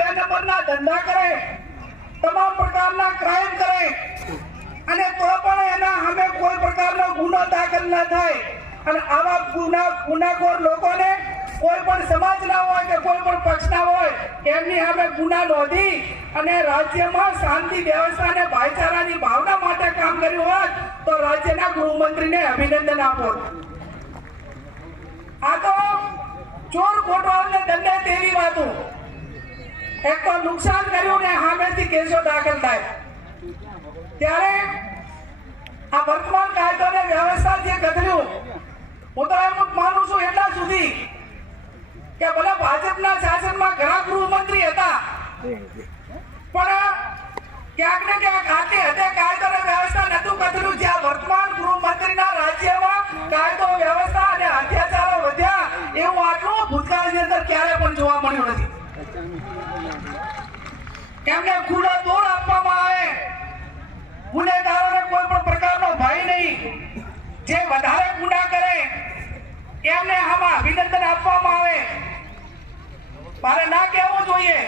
બે નંબરના ધંધા કરે, તમામ પ્રકારના ક્રાઇમ કરે અને તો પણ એના સામે કોઈ પ્રકારનો ગુનો દાખલ ન થાય અને આવા ગુનાખોર લોકોને કોઈ પણ સમાજના હોય કે કોઈ પણ પક્ષના હોય એમની સામે ગુના નોંધી અને રાજ્યમાં શાંતિ વ્યવસ્થા અને ભાઈચારાની ભાવના માટે કામ કર્યું હોત તો રાજ્યના ગૃહમંત્રીને અભિનંદન આપો. આ તો ચોર ખોટવાળને દંડે તેવી વાતો. એક તો નુકસાન કર્યું ને સામેથી કેસો દાખલ થાય. ત્યારે આ વર્તમાન કાયદો અને વ્યવસ્થા જે ગધર્યું, હું તો એમ માનું છું એટલા સુધી કે ભલે ભાજપના શાસનમાં ઘણા ગૃહમંત્રી હતા પણ ક્યાંક ને ક્યાંક આટલી હદે કાયદો અને વ્યવસ્થા નતું ગધર્યું જ્યાં વર્તમાન ગૃહમંત્રીના રાજ્યમાં કાયદો વ્યવસ્થા અને અત્યાચારો વધ્યા એવું આટલું ભૂતકાળની અંદર ક્યારે પણ જોવા મળ્યું નથી. એમને ખુલ્લો દોર આપવામાં આવે, ગુનેગારોને કોઈ પણ પ્રકારનો ભય નહીં, જે વધારે ગુના કરે એમને આમાં અભિનંદન આપવામાં આવે. મારે ના કહેવું જોઈએ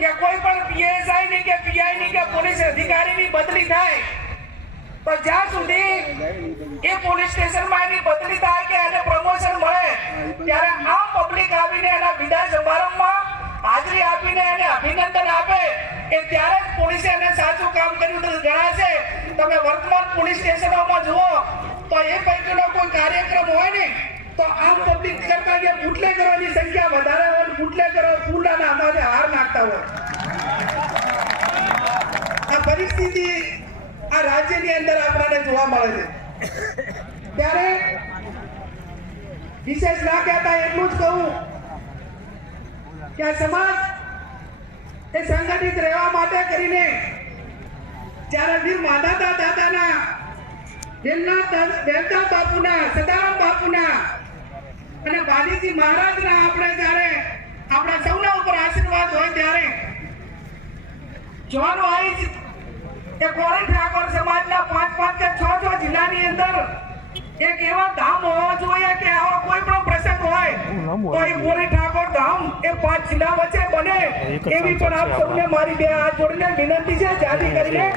કે કોઈ પણ પીએસઆઈ ની કે પીઆઈ ની કે પોલીસ અધિકારીની બદલી થાય તો જ્યાં સુધી એ પોલીસ સ્ટેશનમાં એની બદલી થાય કે એને પ્રમોશન મળે ત્યારે આમ પબ્લિક આવીને એના વિદાય સમારંભમાં હાજરી આપીને એને અભિનંદન આપે કે ત્યારે જ પોલીસે એને સાચું કામ કર્યું તો ગણાશે. તમે વર્તમાન પોલીસ સ્ટેશનોમાં જુઓ તો એ પૈકીનો કોઈ કાર્યક્રમ હોય ને તો આમ પબ્લિક કરતા કે બુટલેગરોની સંખ્યા વધારે હોય, બુટલેગરો ફૂલાના અમારે હાર નાખતા હોય. આ પરિસ્થિતિ આ રાજ્યની અંદર આપણને જોવા મળે છે. ત્યારે વિશેષ ના કહેતા એટલું જ કહું કે આ સમાજ એ સંગઠિત રહેવા માટે કરીને જ્યારે વીર માધાતા દાદાના દેવતા બાપુના, સદારામ બાપુના અને વાલીજી મહારાજના આપણે જ્યારે આપણા સૌના ઉપર આશીર્વાદ હોય ત્યારે જોવાનું આવી એ કોળી ઠાકોર સમાજના 5 કે 6 જિલ્લાની અંદર એક એવા ધામ હોવા જોઈએ કે આવો કોઈ પણ પ્રસંગ હોય તો એ કોળી ઠાકોર ધામ એ 5 જિલ્લા વચ્ચે બને એવી પણ આપ સૌને મારી બે હાથ જોડીને વિનંતી છે. જાતિ કરીને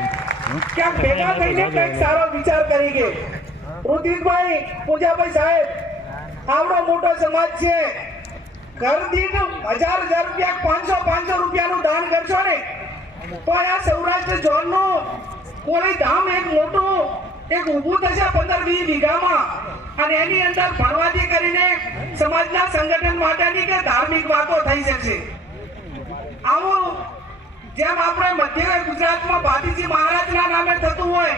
ક્યાંક ભેગા થઈને કંઈક સારો વિચાર કરી કે ઋતિકભાઈ, પૂજાભાઈ સાહેબ, આવડો મોટો સમાજ છે, ઘર દીઠ 1000 રૂપિયા 500 રૂપિયાનું દાન કરશો ને તો આ સૌરાષ્ટ્ર ઝોનનું કોળી ધામ એક મોટું એક ઊભું થશે 15-20 વીઘામાં અને એની અંદર ભણવાથી કરીને સમાજના સંગઠન માટેની કે ધાર્મિક વાતો થઈ શકશે. આવું જેમ આપણે મધ્ય ગુજરાતમાં ભાતીજી મહારાજના નામે થતું હોય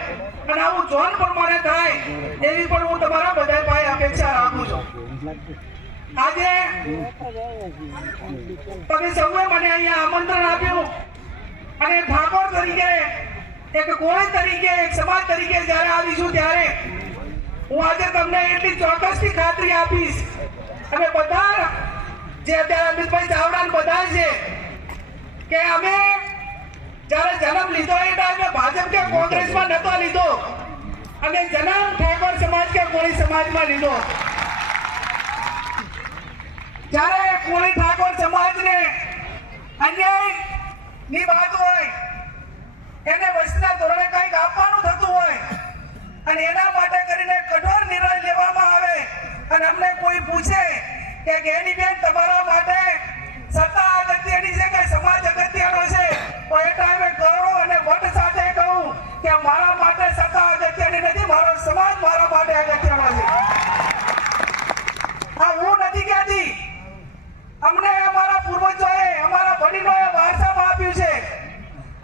અને આવું ઝોન પ્રમાણે થાય એવી પણ હું તમારા બધા પાસે અપેક્ષા રાખું છું. આજે તમે સૌએ મને અહીંયા આમંત્રણ આપ્યું અને ઠાકોર તરીકે, એક કોળી તરીકે, એક સમાજ તરીકે જ્યારે આવીશું ત્યારે હું આજે તમને એટલી ચોક્કસથી ખાતરી આપીશ અમે બધા જે અત્યારે અમિતભાઈ ચાવડા બધા છે કે અમે જ્યારે જન્મ લીધો એ ટાઈમે ભાજપ કે કોંગ્રેસમાં નતો લીધો, અમે જન્મ ઠાકોર સમાજ કે કોળી સમાજમાં લીધો. જ્યારે કોળી ઠાકોર સમાજને અન્યાય ની વાત હોય, એને વચના ધોરણે કંઈક આપવાનું થતું હોય અને એના માટે કરીને કઠોર નિર્ણય લેવામાં આવે અને અમને કોઈ પૂછે કે ગેની બેન તમારા માટે સત્તા અગત્યની છે કે સમાજ અગત્યનો છે તો એ ટાઈમે ગૌરવ અને વટ સાથે કહું કે મારા માટે સત્તા અગત્યની નથી, મારો સમાજ મારા માટે અગત્યનો છે. આ હું નથી કહેતી, અમને અમારા પૂર્વજોએ, અમારા વડીલોએ વારસામાં આપ્યું છે.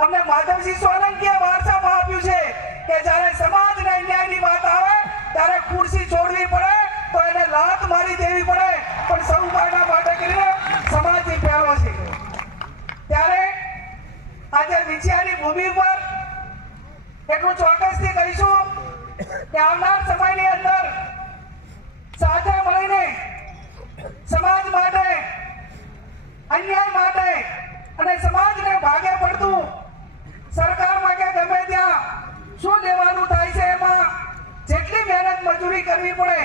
અમને માધવસિંહ સોલંકીએ વારસામાં આપ્યું છે કે જ્યારે સમાજના ન્યાયની વાત આવે ત્યારે ખુરશી છોડવી પડે તો એને લાત મારી દેવી પડે પણ સૌ માટે કરીને સમાજની પહેલો છે. ત્યારે આજે વિછિયાની ભૂમિ પર એટલું ચોક્કસથી કહીશું કે આવનાર સમયની અંદર સાથે મળીને સમાજ માટે, અન્યાય માટે અને સમાજને ભાગે પડતું સરકારમાં કે ગમે ત્યાં શું લેવાનું થાય છે એમાં જેટલી મહેનત મજૂરી કરવી પડે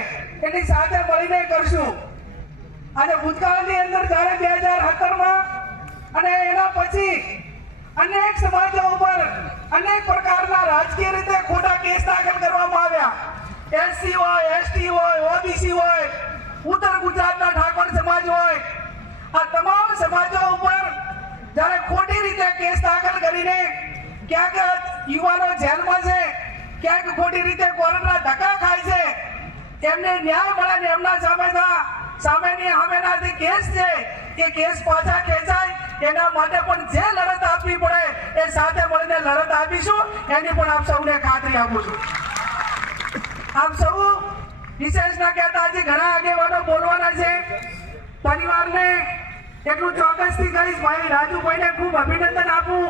એની સાથે મળીને કરશું. આજે ભૂતકાળની અંદર જ્યારે 2017માં પછી અનેક સમાજો ઉપર અનેક પ્રકારના રાજકીય રીતે ખોટા કેસ દાખલ કરવામાં આવ્યા। એસસી હોય, એસટી હોય, ઓબીસી હોય, ઉત્તર ગુજરાતના ઠાકોર સમાજ હોય, આ તમામ સમાજો ઉપર જ્યારે ખોટી રીતે કેસ દાખલ કરીને ક્યાંક યુવાનો જેલમાં છે, ક્યાંક ખોટી રીતે કોર્ટના ધક્કા ખાય છે, એમને ન્યાય મળે ને એમના સામેના જે કેસ છે એ કેસ પાછા ખેંચાય, એના માટે પણ જે લડત આપવી પડે એ સાથે મળીને લડત આપીશું, એની પણ આપ સૌને ખાતરી આપું છું। આપ સૌ વિશેષ ના કહેતા હજી ઘણા આગેવાનો બોલવાના છે। પરિવારને એટલું ચોક્કસથી કહીશ, ભાઈ રાજુભાઈને ખૂબ અભિનંદન આપું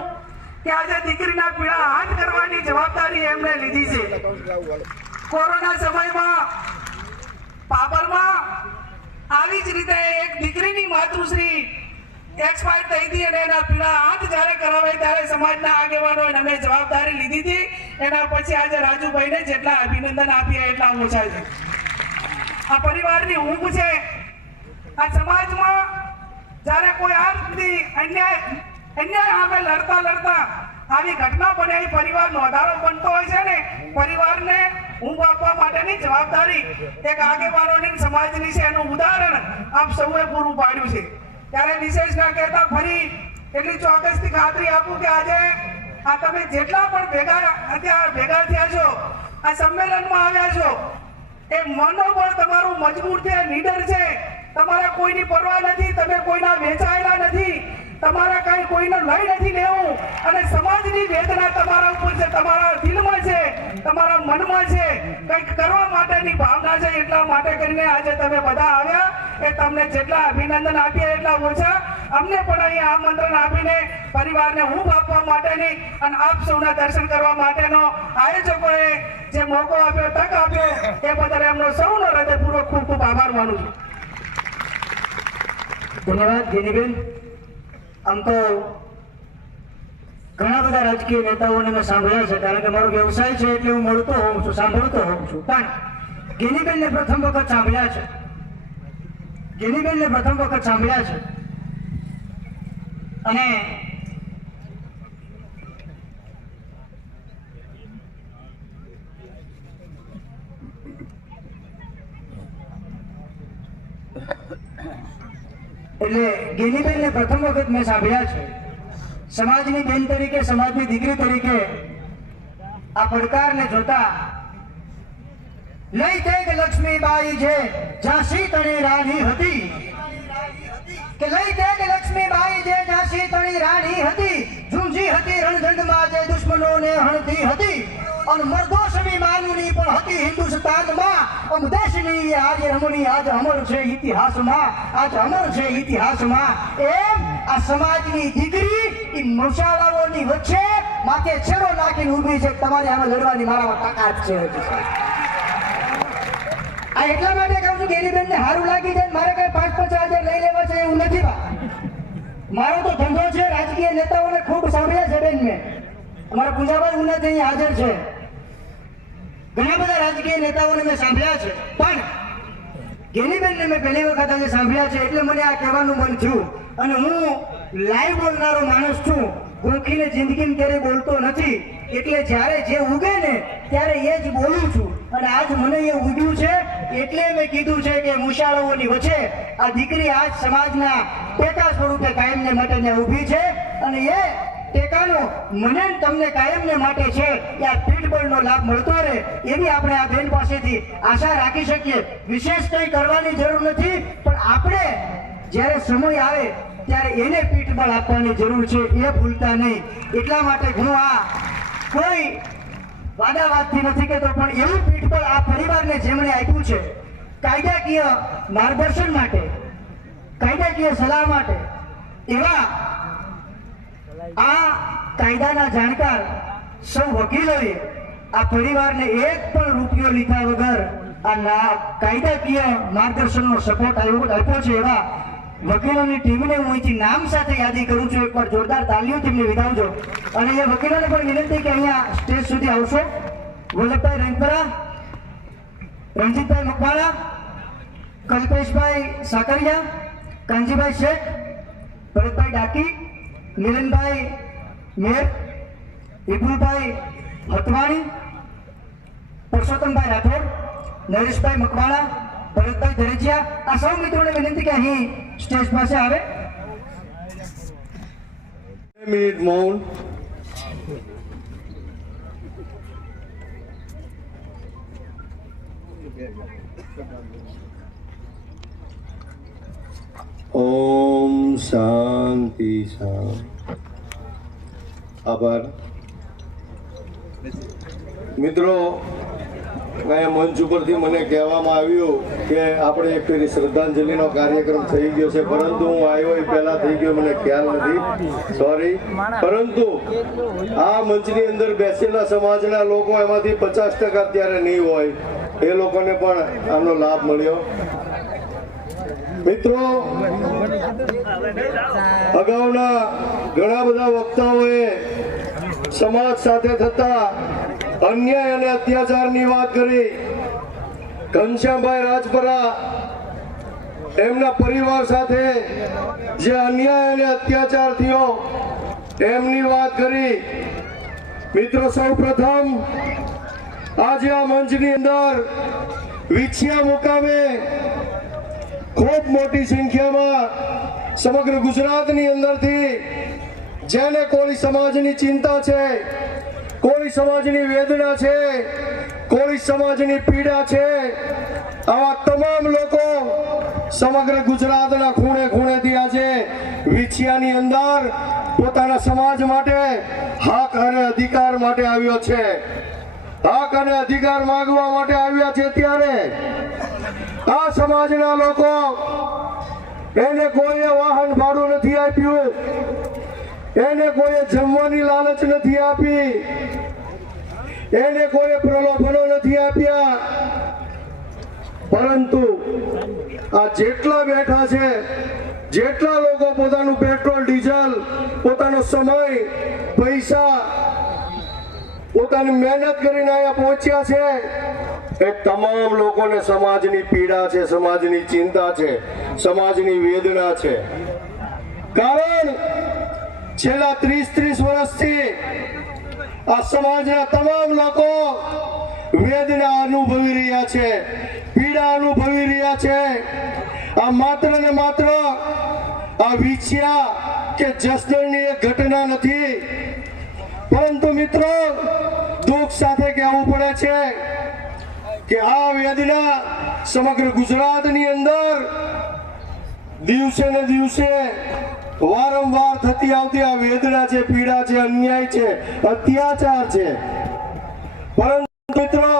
કે આજે દીકરીના પીળા હાથ કરવાની જવાબદારી એમણે લીધી છે। કોરોના સમયમાં પાપરમાં આવી જ રીતે એક દીકરીની માતૃશ્રી એક્સપાયર થઈ હતી અને એના પીળા હાથ જ્યારે કરાવે ત્યારે સમાજના આગેવાનોએ અમે જવાબદારી લીધી હતી। એના પછી આજે રાજુભાઈને જેટલા અભિનંદન આપ્યા એટલા ઓછા છે। આ પરિવારની ઊંઘ છે। આ સમાજમાં જ્યારે કોઈ આ રીતની અન્યાય સામે લડતા આવી ઘટના બને એ પરિવારનો આધારો બનતો હોય છે ને, પરિવારને ઊંઘ આપવા માટેની જવાબદારી એક આગેવાનોની સમાજની છે, એનું ઉદાહરણ આપ સૌએ પૂરું પાડ્યું છે। ત્યારે વિશેષ ના કહેતા ફરી એટલી ચોક્કસથી ખાતરી આપું કે આજે આ તમે જેટલા પણ ભેગા થયા છો, આ સંમેલનમાં આવ્યા છો, એ મનોબળ તમારું મજબૂત છે, નીડર છે, તમારે કોઈની પરવા નથી, તમે કોઈના વેચાયેલા નથી, તમારે કઈ કોઈનો લઈ નથી લેવું, અને સમાજની વેદના તમારા ઉપર છે, તમારા દિલમાં છે, તમારા મનમાં છે, કંઈક કરવા માટેની ભાવના છે, એટલા માટે કરીને આજે તમે બધા આવ્યા। એ તમને જેટલા અભિનંદન આપીએ એટલા ઓછા। અમને પણ અહીંયા આમંત્રણ આપીને પરિવારને ઊંઘ આપવા માટેની અને આપ સૌના દર્શન કરવા માટેનો આયોજકોએ જે મોકો આપ્યો, તક આપ્યો, એ બદલ એમનો સૌનો હૃદયપૂર્વક ખૂબ ખૂબ આભાર માનું છું। ધન્યવાદ ગેનીબેન। આમ તો ઘણા બધા રાજકીય નેતાઓને મેં સાંભળ્યા છે, કારણ કે મારો વ્યવસાય છે એટલે હું મળતો હોઉં છું, સાંભળતો હોઉં છું, પણ ગેનીબેનને પ્રથમ વખત સાંભળ્યા છે। ગેનીબેનને પ્રથમ વખત સાંભળ્યા છે અને એટલે ગેનીબેનને પ્રથમ વખત મેં સાંભળ્યા છે। સમાજની બેન તરીકે, સમાજની દીકરી તરીકે આ પડકારને જોતા લઈ તે લક્ષ્મીબાઈ જે ઝાંસી તણી રાણી હતી, કે લઈ તે લક્ષ્મીબાઈ જે ઝાંસી તણી રાણી હતી, ઝૂંઝી હતી રણઝંડમાં જે દુશ્મનોને હણતી હતી, અને મર્દો સ્વાભિમાનની પણ હતી હિન્દુસ્તાનમાં, અમ દેશની આજે રમણી આજ અમર છે ઇતિહાસમાં, આજ અમર છે ઇતિહાસમાં। એમ આ સમાજની દીકરી એ મશાળાઓની વચ્ચે માથે છેડો નાખીને ઊભી છે। તમારે આમાં લડવાની મારામાં તાકાત છે। આ એટલા માટે કહું છું ગેનીબેનને સારું લાગી જાય, મારે કઈ 5-5 હજાર લઈ લેવા છે એવું નથી। મારો તો ધંધો છે। રાજકીય નેતાઓને ખૂબ સાંભળ્યા છે બેન મેં, અમારા પૂંજાભાઈ ઉનાથી અહીં હાજર છે, ઘણા બધા રાજકીય નેતાઓને મેં સાંભળ્યા છે, પણ ગેનીબેનને મેં પહેલી વખત આજે સાંભળ્યા છે એટલે મને આ કહેવાનું મન થયું। અને હું લાઈવ બોલનારો માણસ છું, ગોખીને જિંદગીમાં ક્યારેય બોલતો નથી, એટલે જ્યારે જે ઉગે ને ત્યારે એ જ બોલું છું। અને આજ મને એ ઉગ્યું છે એટલે મેં કીધું છે કે મુશાળાઓની વચ્ચે આ દીકરી આજ સમાજના ટેકા સ્વરૂપે કાયમને માટે ઊભી છે, અને એ ટેકાનો મને તમને કાયમને માટે છે કે આ પીઠબળનો લાભ મળતો રહે એવી આપણે આ બેન પાસેથી આશા રાખી શકીએ। વિશેષ કંઈ કરવાની જરૂર નથી, પણ આપણે જ્યારે સમય આવે ત્યારે એને પીઠબળ આપવાની જરૂર છે, એ ભૂલતા નહીં। એટલા માટે હું આ કોઈ વાદાવાદથી નથી કહેતો, પણ એવું પીઠબળ આ પરિવારને જેમણે આપ્યું છે કાયદાકીય માર્ગદર્શન માટે, કાયદાકીય સલાહ માટે, એવા આ કાયદાના જાણકાર સૌ વકીલોએ આ પરિવારને એક પણ રૂપિયો લીધા વગર આ કાયદાકીય માર્ગદર્શનનો સપોર્ટ આપ્યો છે। એવા વકીલોની ટીમને હું અહીંથી નામ સાથે યાદી કરું છું। એકવાર જોરદાર તાલીઓ તેમને વિધાવજો। અને એ વકીલોને પણ વિનંતી કે અહીંયા સ્ટેજ સુધી આવશો। વલ્લભભાઈ રંગપરા, રણજીતભાઈ મકવાણા, કલ્પેશભાઈ સાકરિયા, કાનજીભાઈ શેખ, ભરતભાઈ ડાકી, મિલનભાઈ મેર, વિપુલભાઈ હતવાણી, પુરુષોત્તમભાઈ રાઠોડ, નરેશભાઈ મકવાણા, ભરતભાઈ ધરેચિયા, આ સૌ મિત્રોને વિનંતી કે અહીં સ્ટેજ પાસે આવે. મિનિટ મૌન. ઓમ શાંતિ શાંતિ. આભાર મિત્રો. અહીંયા મંચ ઉપરથી મને કહેવામાં આવ્યું કે આપણે એક ફેરી શ્રદ્ધાંજલિનો કાર્યક્રમ થઈ ગયો છે, પરંતુ હું આવ્યો એ પહેલા થઈ ગયો, મને ખ્યાલ નથી, સોરી. પરંતુ આ મંચની અંદર બેસેલા સમાજના લોકો એમાંથી 50% અત્યારે નહીં હોય, એ લોકોને પણ આનો લાભ મળ્યો. મિત્રો, અગાઉના ઘણા બધા વક્તાઓએ સમાજ સાથે થતા અન્યાય અને અત્યાચારની વાત કરી. ઘનશ્યામભાઈ રાજપરા એમના પરિવાર સાથે જે અન્યાય અને અત્યાચાર થયો એમની વાત કરી. મિત્રો, સૌ પ્રથમ આજે આ મંચની અંદર વિછિયા મુકામે ખૂબ મોટી સંખ્યામાં સમગ્ર ગુજરાતની અંદરથી જેને કોળી સમાજની ચિંતા છે, કોળી સમાજની વેદના છે, કોળી સમાજની પીડા છે, આવા તમામ લોકો સમગ્ર ગુજરાતના ખૂણે ખૂણેથી આજે વિછિયાની અંદર પોતાના સમાજ માટે હક અને અધિકાર માટે આવ્યો છે. હક અને અધિકાર માંગવા માટે આવ્યા છે. ત્યારે આ સમાજના લોકો, એને કોઈએ વાહન ભાડું નથી આપ્યું, એને કોઈએ જમવાની લાલચ નથી આપી, એને કોઈએ પ્રલોભનો નથી આપ્યા, પરંતુ આ જેટલા બેઠા છે, જેટલા લોકો પોતાનું પેટ્રોલ ડીઝલ, પોતાનો સમય, પૈસા, પોતાની મહેનત કરીને અહીંયા પહોંચ્યા છે, એ તમામ લોકોને સમાજની પીડા છે, સમાજની ચિંતા છે, સમાજની વેદના છે. કારણ છેલ્લા 30 વર્ષથી આ સમાજના તમામ લોકો વેદના અનુભવી રહ્યા છે, પીડા અનુભવી રહ્યા છે. આ માત્ર ને માત્ર આ વિછિયા કે જસદણની એક ઘટના નથી, પરંતુ મિત્રો, દુઃખ સાથે કહેવું પડે છે કે આ વેદના સમગ્ર ગુજરાતની અંદર દિવસે ને દિવસે વારંવાર થતી આવતી આ વેદના છે, પીડા છે, અન્યાય છે, અત્યાચાર છે. પરંતુ મિત્રો,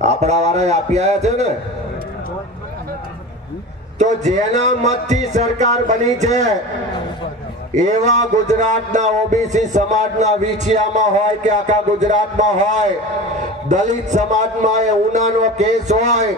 આપણા વાળા આપ્યા છે ને, તો જેના મતથી સરકાર બની છે એવા ગુજરાતના ઓબીસી સમાજના વિછિયામાં હોય કે આખા ગુજરાતમાં હોય, દલિત સમાજમાં એ ઉનાનો કેસ હોય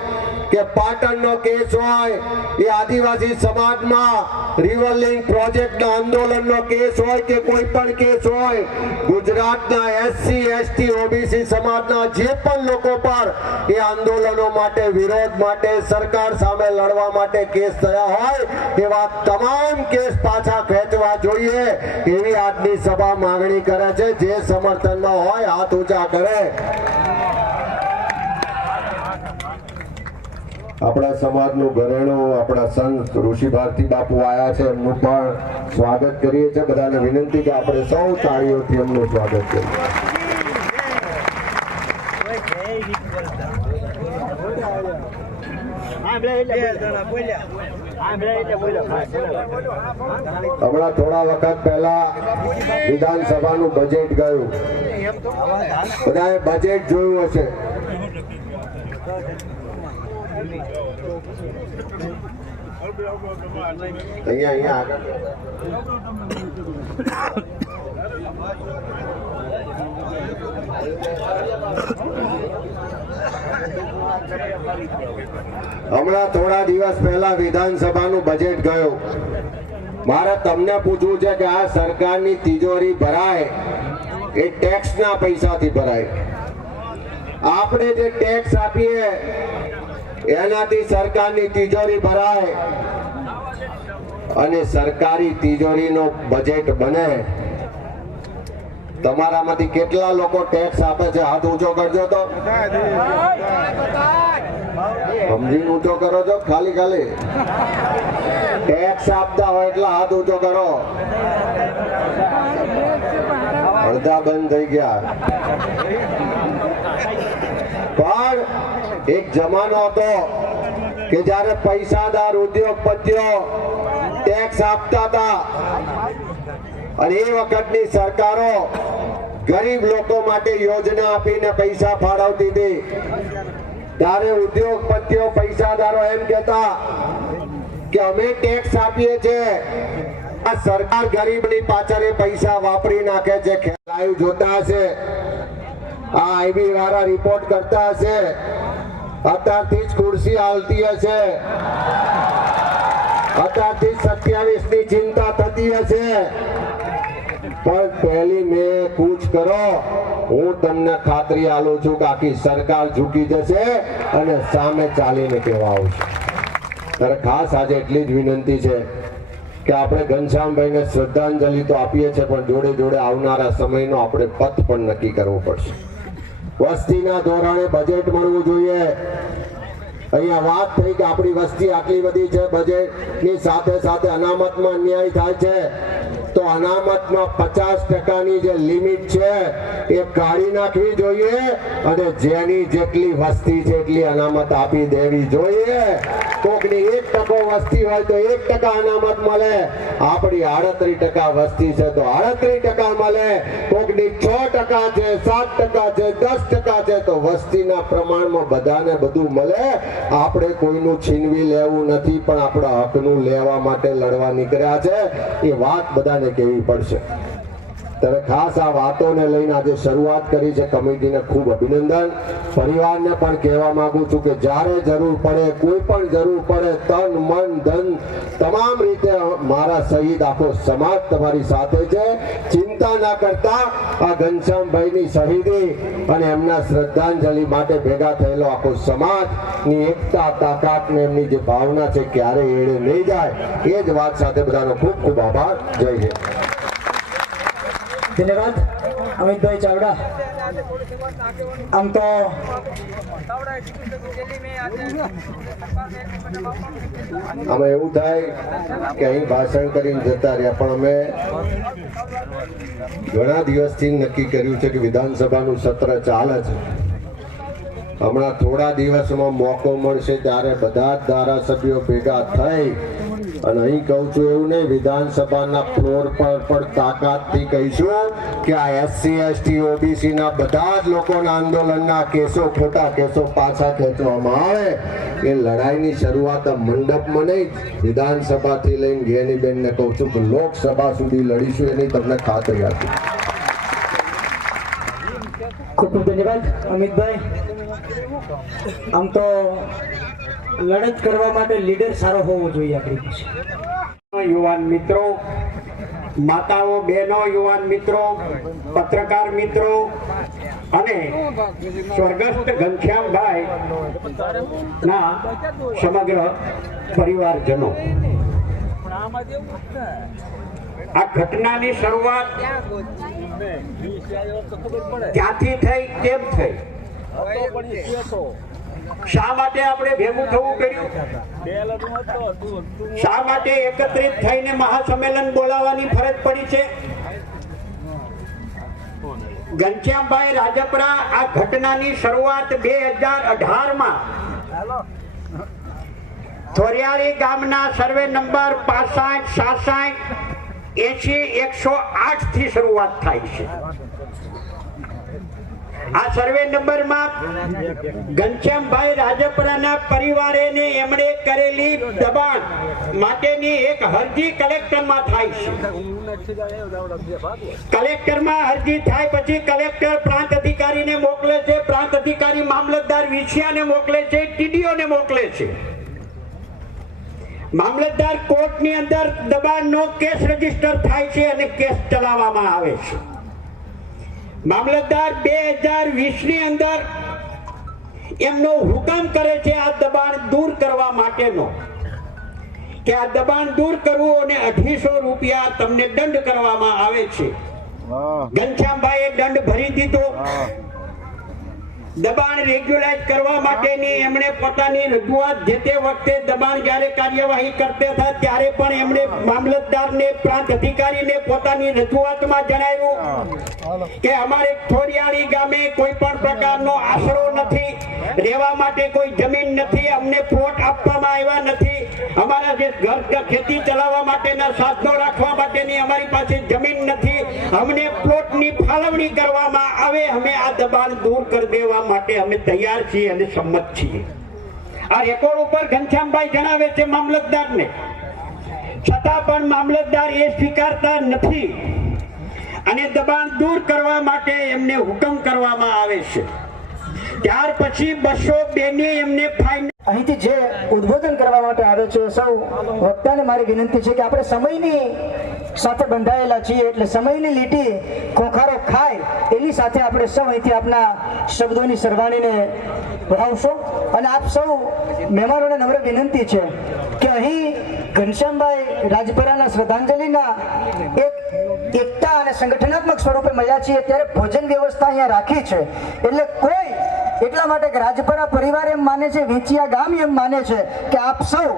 કે પાટણનો કેસ હોય, એ આદિવાસી સમાજમાં રિવરલિંક પ્રોજેક્ટના આંદોલનનો કેસ હોય કે કોઈ પણ કેસ હોય, ગુજરાતના એસસી એસટી ઓબીસી સમાજના જે પણ લોકો પર એ આંદોલનો માટે, વિરોધ માટે, સરકાર સામે લડવા માટે કેસ થયા હોય, એવા તમામ કેસ પાછા ખેંચવા જોઈએ એવી આજની સભા માંગણી કરે છે. જે સમર્થનમાં હોય હાથ ઊંચા કરે. આપણા સમાજનું ઘરેણું, આપણા સંત ઋષિ ભારતી બાપુ આયા છે, એમનું પણ સ્વાગત કરીએ છીએ. બધાને વિનંતી કે આપણે સૌ તાળીઓથી એમનું સ્વાગત કરીએ. હમણાં થોડા વખત પહેલા વિધાનસભાનું બજેટ ગયું, બધાએ બજેટ જોયું હશે. અહીંયા હમણાં થોડા દિવસ પહેલા વિધાનસભાનું બજેટ ગયું. મારે તમને પૂછવું છે કે આ સરકારની તિજોરી ભરાય એ ટેક્સના પૈસાથી ભરાય. આપણે જે ટેક્સ આપીએ એનાથી સરકારની તિજોરી ભરાય. અને સરકારી તિજોરીનો બજેટ બને, તમારામાંથી કેટલા લોકો ટેક્સ આપે છે? હાથ ઊંચો કરજો તો. સમજીને ઊંચો કરો છો? ખાલી ટેક્સ આપતા હોય એટલે હાથ ઊંચો કરો. અડધા બંધ થઈ ગયા. પણ એક જમાનો હતો કે જ્યારે પૈસાદાર ઉદ્યોગપતિઓ ટેક્સ આપતા હતા અને એ વખતની સરકારો ગરીબ લોકો માટે યોજના આપીને પૈસા ફાળવતી હતી. ત્યારે ઉદ્યોગપતિઓ પૈસાદારો એમ કહેતા કે અમે ટેક્સ આપીએ છીએ, આ સરકાર ગરીબની પાછળ પૈસા વાપરી નાખે છે. લાઈવ જોતા હશે, આ આઈબી વાળા રિપોર્ટ કરતા હશે, અત્યારથી જ ખુરશી હાલતી હશે, અત્યારથી 27 ની ચિંતા થતી હશે. પણ પહેલી મેં કૂચ કરો, હું તમને ખાતરી આલું છું કે આખી સરકાર ઝૂકી જશે અને સામે ચાલીને કહેવા આવશે. ત્યારે ખાસ આજે એટલી જ વિનંતી છે કે આપણે ઘનશ્યામભાઈને શ્રદ્ધાંજલિ તો આપીએ છીએ, પણ જોડે જોડે આવનારા સમયનો આપણે પથ પણ નક્કી કરવો પડશે. વસ્તીના ધોરણે બજેટ મળવું જોઈએ. અહીંયા વાત થઈ કે આપણી વસ્તી આટલી બધી છે, બજેટની સાથે સાથે અનામતમાં અન્યાય થાય છે, તો અનામતમાં 50%ની જે લિમિટ છે એ કાઢી નાખવી જોઈએ અને જેની જેટલી વસ્તી છે એટલી અનામત આપી દેવી જોઈએ. કોકની 1% વસ્તી હોય તો 1% અનામત મળે, આપણી 38% વસ્તી છે તો 38% મળે, કોકની 6% છે, 7% છે, 10% છે, તો વસ્તીના પ્રમાણમાં બધાને બધું મળે. આપણે કોઈનું છીનવી લેવું નથી, પણ આપણા હકનું લેવા માટે લડવા નીકળ્યા છે. એ વાત બધાને કહેવી પડશે. ત્યારે ખાસ આ વાતોને લઈને આજે શરૂઆત કરી છે. કમિટીને ખૂબ અભિનંદન. પરિવારને પણ કહેવા માંગુ છું કે જ્યારે જરૂર પડે, કોઈ પણ જરૂર પડે, તન મન ધન તમામ રીતે મારા સહિત આખો સમાજ તમારી સાથે છે. ચિંતા ના કરતા આ ઘનશ્યામભાઈની શહીદી અને એમના શ્રદ્ધાંજલિ માટે ભેગા થયેલો આખો સમાજની એકતા, તાકાત ને એમની જે ભાવના છે ક્યારેય એળે નહીં જાય. એ જ વાત સાથે બધાનો ખૂબ ખૂબ આભાર. જય હિન્દ. ધન્યવાદ અમિતભાઈ ચાવડા. આમ તો આમાં એવું થાય કે અહીં ભાષણ કરીને જતા રહ્યા, પણ અમે ઘણા દિવસથી નક્કી કર્યું છે કે વિધાનસભાનું સત્ર ચાલે છે. હમણાં થોડા દિવસમાં મોકો મળશે ત્યારે બધા જ ધારાસભ્યો ભેગા થઈ અને અહીં કહું છું એવું નહીં, વિધાનસભાના ફ્લોર પર પણ તાકાતથી કહીશું કે આ એસસી એસટી ઓબીસી ના બધા જ લોકોના આંદોલનના કેસો, ખોટા કેસો પાછા ખેંચવામાં આવે. એ લડાઈની શરૂઆત મંડપમાં નહીં, વિધાનસભાથી લઈને ગેનીબેનને કહું છું કે લોકસભા સુધી લડીશું, એની તમને ખાતરી આપી. ખૂબ ખૂબ ધન્યવાદ અમિતભાઈ. આમ તો લડત કરવા માટે લીડર સારો હોવો જોઈએ આપણી પાસે. યુવાન મિત્રો, માતાઓ, બહેનો, યુવાન મિત્રો, પત્રકાર મિત્રો અને સ્વર્ગસ્થ ઘનશ્યામભાઈ ના સમગ્ર પરિવારજનો, આ ઘટનાની શરૂઆત ક્યાંથી થઈ, કેમ થઈ, શા માટે આપણે ભેગું થવું પડ્યું, શા માટે એકત્રિત થઈને મહાસંમેલન બોલાવવાની ફરજ પડી છે? ઘનશ્યામભાઈ રાજપરા આ ઘટનાની શરૂઆત 2018માં થોરિયાળી ગામના સર્વે નંબર 65, 67, 80, 108 થી શરૂઆત થાય છે. આ સર્વે નંબરમાં ઘનશ્યામભાઈ રાજપરાના પરિવારેને એમણે કરેલી દબાણ માટેની એક અરજી કલેક્ટરમાં થાય છે. કલેક્ટરમાં અરજી થાય પછી કલેક્ટર પ્રાંત અધિકારીને મોકલે છે, પ્રાંત અધિકારી મામલતદાર વિછિયાને મોકલે છે, ટીડીઓને મોકલે છે. મામલતદાર કોર્ટની અંદર દબાણનો કેસ રજીસ્ટર થાય છે અને કેસ ચલાવવામાં આવે છે. મામલતદાર 2020 ની અંદર એમનો હુકમ કરે છે આ દબાણ દૂર કરવા માટેનો. કે આ દબાણ દૂર કરવું અને 250 રૂપિયા તમને દંડ કરવામાં આવે છે. ઘનશ્યામભાઈએ દંડ ભરી દીધો. દબાણ રેગ્યુલાઇઝ કરવા માટેની એમણે પોતાની રજૂઆત જે તે વખતે દબાણ જ્યારે કાર્યવાહી કરતા હતા ત્યારે પણ એમણે મામલતદારને, પ્રાંત અધિકારીને પોતાની રજૂઆતમાં જણાવ્યું કે અમારે થોડિયાળી ગામે કોઈ પણ પ્રકારનો આશરો નથી, રહેવા માટે કોઈ જમીન નથી, અમને પ્લોટ આપવામાં આવ્યા નથી, અમારા જે ઘર ખેતી ચલાવવા માટેના સાધનો રાખવા માટેની અમારી પાસે જમીન નથી, અમને પ્લોટની ફાળવણી કરવામાં આવે, અમે આ દબાણ દૂર કરી દેવા માટે અમે તૈયાર છીએ અને સંમત છીએ. આ રેકોર્ડ ઉપર ઘનશ્યામભાઈ જણાવે છે મામલતદારને, છતાં પણ મામલતદાર એ સ્વીકારતા નથી અને દબાણ દૂર કરવા માટે એમને હુકમ કરવામાં આવે છે. ત્યાર પછી 202 ની એમને ફાઇન. અહીંથી જે ઉદ્બોધન કરવા માટે આવે છે સૌ વક્તાને મારી વિનંતી છે કે આપણે સમયની સાથે બંધાયેલા છીએ, એટલે સમયની લીટી ખોખારો ખાય એની સાથે આપણે સૌ અહીંથી આપના શબ્દોની સરવાણીને વહાવશો. અને આપ સૌ મહેમાનોને નમ્ર વિનંતી છે કે અહીં ઘનશ્યામભાઈ રાજપરાના શ્રદ્ધાંજલિના એકતા અને સંગઠનાત્મક સ્વરૂપે મળ્યા છીએ ત્યારે ભોજન વ્યવસ્થા અહીંયા રાખી છે. એટલે કોઈ એટલા માટે કે રાજપરા પરિવાર એમ માને છે, વેચિયા ગામ એમ માને છે કે આપ સૌ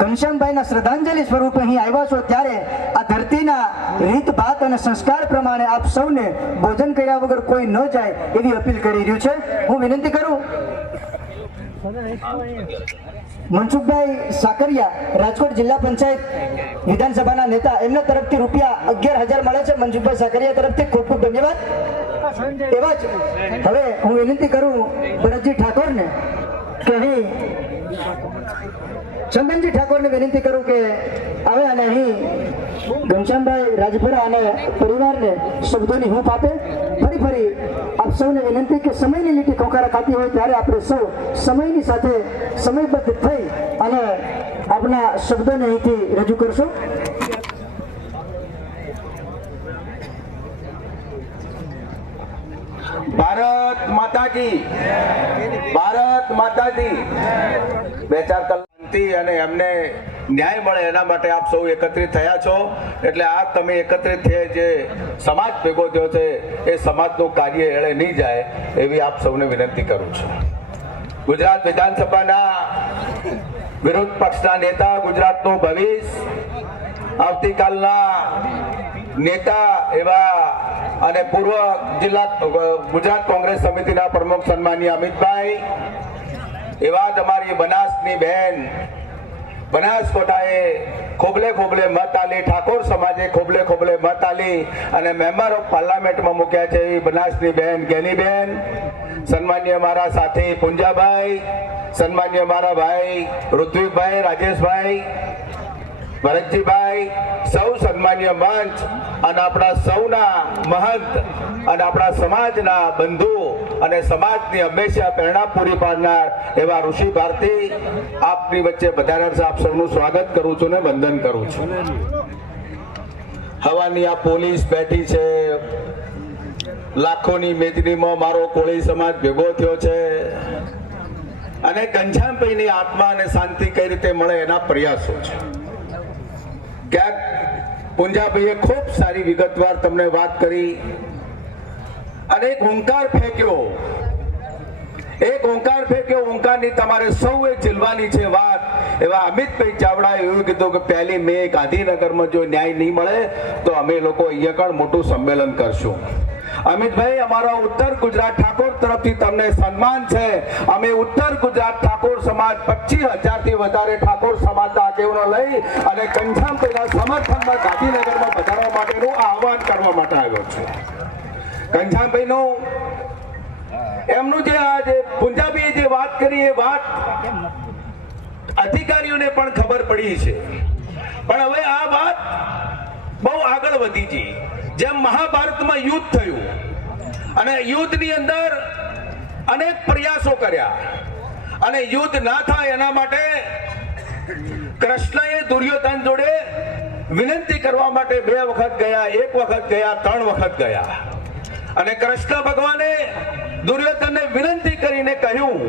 ઘનશ્યામભાઈના શ્રદ્ધાંજલિ સ્વરૂપે અહીં આવ્યા છો ત્યારે આ ધરતીના રીત ભાત અને સંસ્કાર પ્રમાણે આપ સૌને ભોજન કર્યા વગર કોઈ ન જાય એવી અપીલ કરી રહ્યું છે. હું વિનંતી કરું મનસુખભાઈ સાકરિયા, રાજકોટ જિલ્લા પંચાયત વિધાનસભાના નેતા, એમના તરફથી રૂપિયા 11,000 મળે છે. મનસુખભાઈ સાકરિયા તરફથી ખૂબ ખૂબ ધન્યવાદ. એવા જ હવે હું વિનંતી કરું ભરતજી ઠાકોરને કે અહીં ચંદનજી ઠાકોરને વિનંતી કરું કે આવે અને અહીં ઘનશ્યામભાઈ રાજપરા અને પરિવારને શબ્દોની હૂંફ આપે. ફરી આપ સૌને વિનંતી કે સમયની લીટી ખોખારા ખાતી હોય ત્યારે આપણે સૌ સમયની સાથે સમયબદ્ધ થઈ અને આપણા શબ્દોને અહીંથી રજૂ કરશો. ભારત માતા કી, ભારત માતા કી. 2-4 કલાકથી અને એમને ન્યાય મળે એના માટે આપ સૌ એકત્રિત થયા છો. એટલે આ તમે એકત્રિત થયા જે સમાજ ભેગો થયો છે એ સમાજનું કાર્ય એળે નહીં જાય એવી આપ સૌને વિનંતી કરું છું. ગુજરાત વિધાનસભાના વિરોધ પક્ષના નેતા, ગુજરાતનું ભવિષ્ય, આવતીકાલના નેતા એવા અને પૂર્વ જિલ્લા ગુજરાત કોંગ્રેસ સમિતિના પ્રમુખ સન્માનીય અમિતભાઈ, એવા જ અમારી બનાસની બહેન, બનાસકોટાએ ખોબલે ખોબલે મત આલી, ઠાકોર સમાજે ખોબલે ખોબલે મત આલી અને મેમ્બર ઓફ પાર્લામેન્ટમાં મૂક્યા છે એવી બનાસની બહેન જ્ઞાનીબેન, સન્માનીય મારા સાથી પુંજાભાઈ, સન્માનીય મારા ભાઈ ઋત્વિકભાઈ, રાજેશભાઈ, ભરતજીભાઈ, સૌ સન્માનીય મંચ અને આપણા સૌના મહંત અને આપણા સમાજના બંધુ અને સમાજની હંમેશા પ્રેરણા પૂરી પાડનાર એવા ઋષિ ભારતી આપની વચ્ચે વધારે આપ સૌનું સ્વાગત કરું છું ને વંદન કરું છું. હવાની આ પોલીસ બેઠી છે, લાખોની મેદનીમાં મારો કોળી સમાજ ભેગો થયો છે અને ઘનશ્યામભાઈની આત્માને શાંતિ કઈ રીતે મળે એના પ્રયાસો છે. ક્યાંક પુંજાભાઈએ ખૂબ સારી વિગતવાર તમને વાત કરી અને એક ઓંકાર ફેંક્યો, ઓંકારની તમારે સૌએ ઝીલવાની છે વાત. એવા અમિતભાઈ ચાવડાએ એવું કીધું કે 1 મે ગાંધીનગરમાં જો ન્યાય નહીં મળે તો અમે લોકો અહીંયા પણ મોટું સંમેલન કરશું. અમિતભાઈ, અમારા ઉત્તર ગુજરાત ઠાકોર તરફથી તમને સન્માન છે. અમે ઉત્તર ગુજરાત ઠાકોર સમાજ 25,000 થી વધારે ઠાકોર સમાજના આગેવાનો લઈ અને ઘનશ્યામભાઈના સમર્થનમાં ગાંધીનગરમાં વધારવા માટેનું આહવાન કરવા માટે આવ્યો છું. ઘનશ્યામભાઈનું એમનું જે આજે પુંજાબીએ જે વાત કરી એ વાત અધિકારીઓને પણ ખબર પડી છે, પણ હવે આ વાત બહુ આગળ વધી છે. જેમ મહાભારતમાં યુદ્ધ થયું અને યુદ્ધની અંદર અનેક પ્રયાસો કર્યા અને યુદ્ધ ના થાય એના માટે કૃષ્ણએ દુર્યોધન જોડે વિનંતી કરવા માટે 2 વખત ગયા, 1 વખત ગયા, 3 વખત ગયા અને કૃષ્ણ ભગવાને દુર્યોધનને વિનંતી કરીને કહ્યું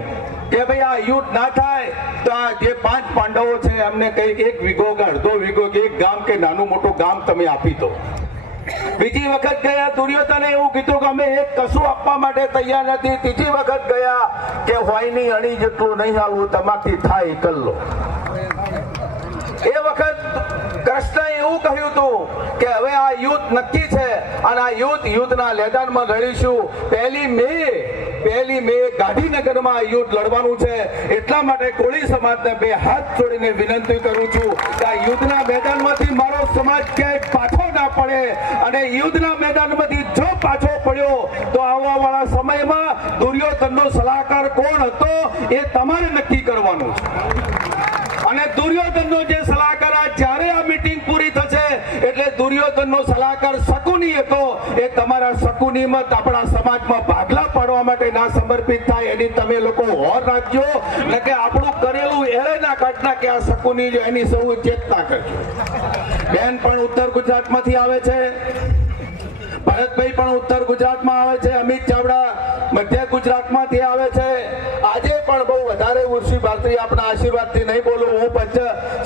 કે ભાઈ આ યુદ્ધ ના થાય તો આ જે 5 પાંડવો છે એમને કંઈક 1 વીઘો કે અડધો વીઘો કે એક ગામ કે નાનું મોટું ગામ તમે આપી દો. બીજી વખત ગયા દુર્યોધને એવું કીધું કે અમે એક કશું આપવા માટે તૈયાર નથી. ત્રીજી વખત ગયા કે હોયની અણી જેટલું નહીં હાલવું, તમારથી થાય કલ્લો. એ વખત કૃષ્ણએ એવું કહ્યું હતું કે હવે આ યુદ્ધ નક્કી છે અને આ યુદ્ધના મેદાનમાં લડીશું. પહેલી મે ગાંધીનગરમાં યુદ્ધ લડવાનું છે. એટલા માટે કોળી સમાજને 2 હાથ જોડીને વિનંતી કરું છું કે આ યુદ્ધના મેદાનમાંથી મારો સમાજ ક્યાંય પાછો ના પડે, અને યુદ્ધના મેદાનમાંથી જો પાછો પડ્યો તો આવવાવાળા સમયમાં દુર્યોધનનો સલાહકાર કોણ હતો એ તમારે નક્કી કરવાનું છે. અને દુર્યોધનનો જે સલાહકાર જ્યારે આ મીટિંગ પૂરી થશે એટલે દુર્યોધનનો સલાહકાર શકુની હતો, એ તમારા શકુની મત આપણા સમાજમાં ભાગલા પાડવા માટે ના સમર્પિત થાય એની તમે લોકો હોર રાખજો, ને કે આપણું કરેલું એળે ના કાઢના કે આ શકુની એની સૌ ચેતના કરજો. બેન પણ ઉત્તર ગુજરાતમાંથી આવે છે, ભરતભાઈ પણ ઉત્તર ગુજરાતમાં આવે છે, અમિત ચાવડા મધ્ય ગુજરાતમાંથી આવે છે. આજે પણ બહુ વધારે ઉર્ષી ભારતી આપણા આશીર્વાદથી નહીં બોલું, હું પંચ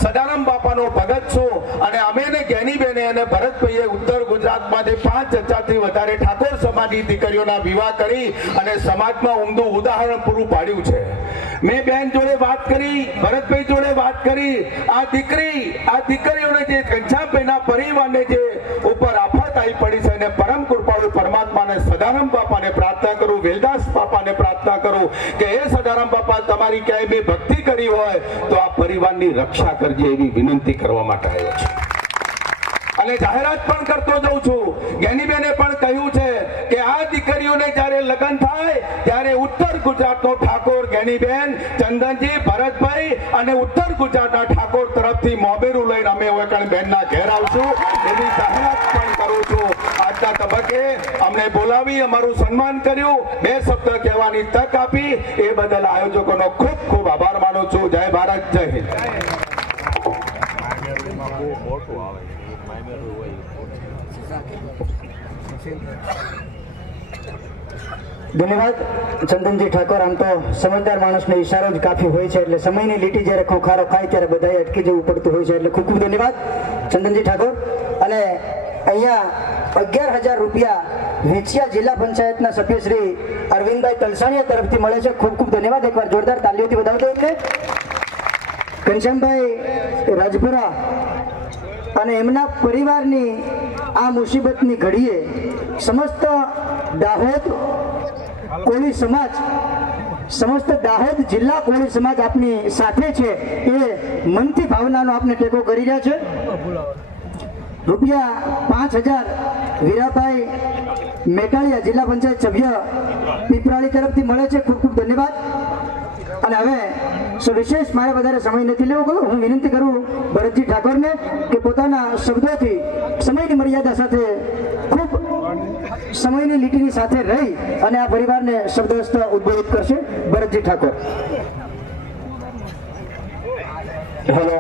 સદાનંદ બાપાનો ભગત છું અને અમે ને જ્ઞાનીબેને અને ભરતભાઈએ ઉત્તર ગુજરાતમાંથી 5000થી વધારે ઠાકોર સમાજની દીકરીઓના વિવાહ કરી અને સમાજમાં ઉમદું ઉદાહરણ પૂરું પાડ્યું છે. મેં બેન જોડે વાત કરી, ભરતભાઈ જોડે વાત કરી. આ દીકરીઓને જે ઘનશ્યામભાઈના પરિવારને જે ઉપર આફત આવી પડી છે, અને પરમ કૃપાળુ પરમાત્માને સદાનંદ બાપાને પ્રાર્થના કરું, વેલદાસ બાપાને પ્રાર્થના કરું કે હે સદાનંદ બાપા, તમારી ક્યાંય મેં ભક્તિ કરી હોય તો આ પરિવારની રક્ષા કરજે એવી વિનંતી કરવા માટે આવ્યો છું. અને જાહેરાત પણ કરતો જાઉં છું. જ્ઞાનીબેને પણ કહ્યું છે કે આ દીકરીઓને જ્યારે લગ્ન થાય ત્યારે ઉત્તર ગુજરાતનો ઠાકોર જ્ઞાનીબેન, ચંદનજી, ભરતભાઈ અને ઉત્તર ગુજરાતના ઠાકોર તરફથી મોબેરું લઈને અમે વૈકણ બેનના ઘેર આવશું એવી જાહેરાત પણ કરું છું. આજના તબક્કે અમને બોલાવી અમારું સન્માન કર્યું, 2 શબ્દ કહેવાની તક આપી એ બદલ આયોજકોનો ખૂબ ખૂબ આભાર માનું છું. જય ભારત, જય હિન્દ. ધન્યવાદ ચંદનજી ઠાકોર. આમ તો સમજદાર માણસનો ઈશારો જ કાફી હોય છે, એટલે સમયની લીટી જ્યારે ખોખારો ખાય ત્યારે બધાએ અટકી જવું પડતું હોય છે, એટલે ખૂબ ખૂબ ધન્યવાદ ચંદનજી ઠાકોર. અને અહીંયા 11,000 રૂપિયા વેચિયા જિલ્લા પંચાયતના સભ્ય શ્રી અરવિંદભાઈ તલસાણીયા તરફથી મળે છે. ખૂબ ખૂબ ધન્યવાદ. એકવાર જોરદાર તાલીઓથી વધાવી દો એમને. ઘનશ્યામભાઈ રાજપુરા અને એમના પરિવારની આ મુસીબતની ઘડીએ સમસ્ત દાહોદ કોળી સમાજ, સમસ્ત દાહોદ જિલ્લા કોળી સમાજ આપની સાથે છે. એ મનથી ભાવનાનો આપને ટેકો કરી રહ્યા છે. રૂપિયા 5,000 વીરાભાઈ મેટાળિયા જિલ્લા પંચાયત સભ્ય પીપરાળી તરફથી મળે છે. ખૂબ ખૂબ ધન્યવાદ. અને હવે વિશેષ મારે વધારે સમય નથી લેવો, કહું હું વિનંતી કરું ભરતજી ઠાકોરને કે પોતાના શબ્દોથી સમયની મર્યાદા સાથે ખૂબ સમયની લીટીની સાથે રહી અને આ પરિવારને શબ્દસ્ત ઉદ્બોધિત કરશે. ભરતજી ઠાકોર. હેલો,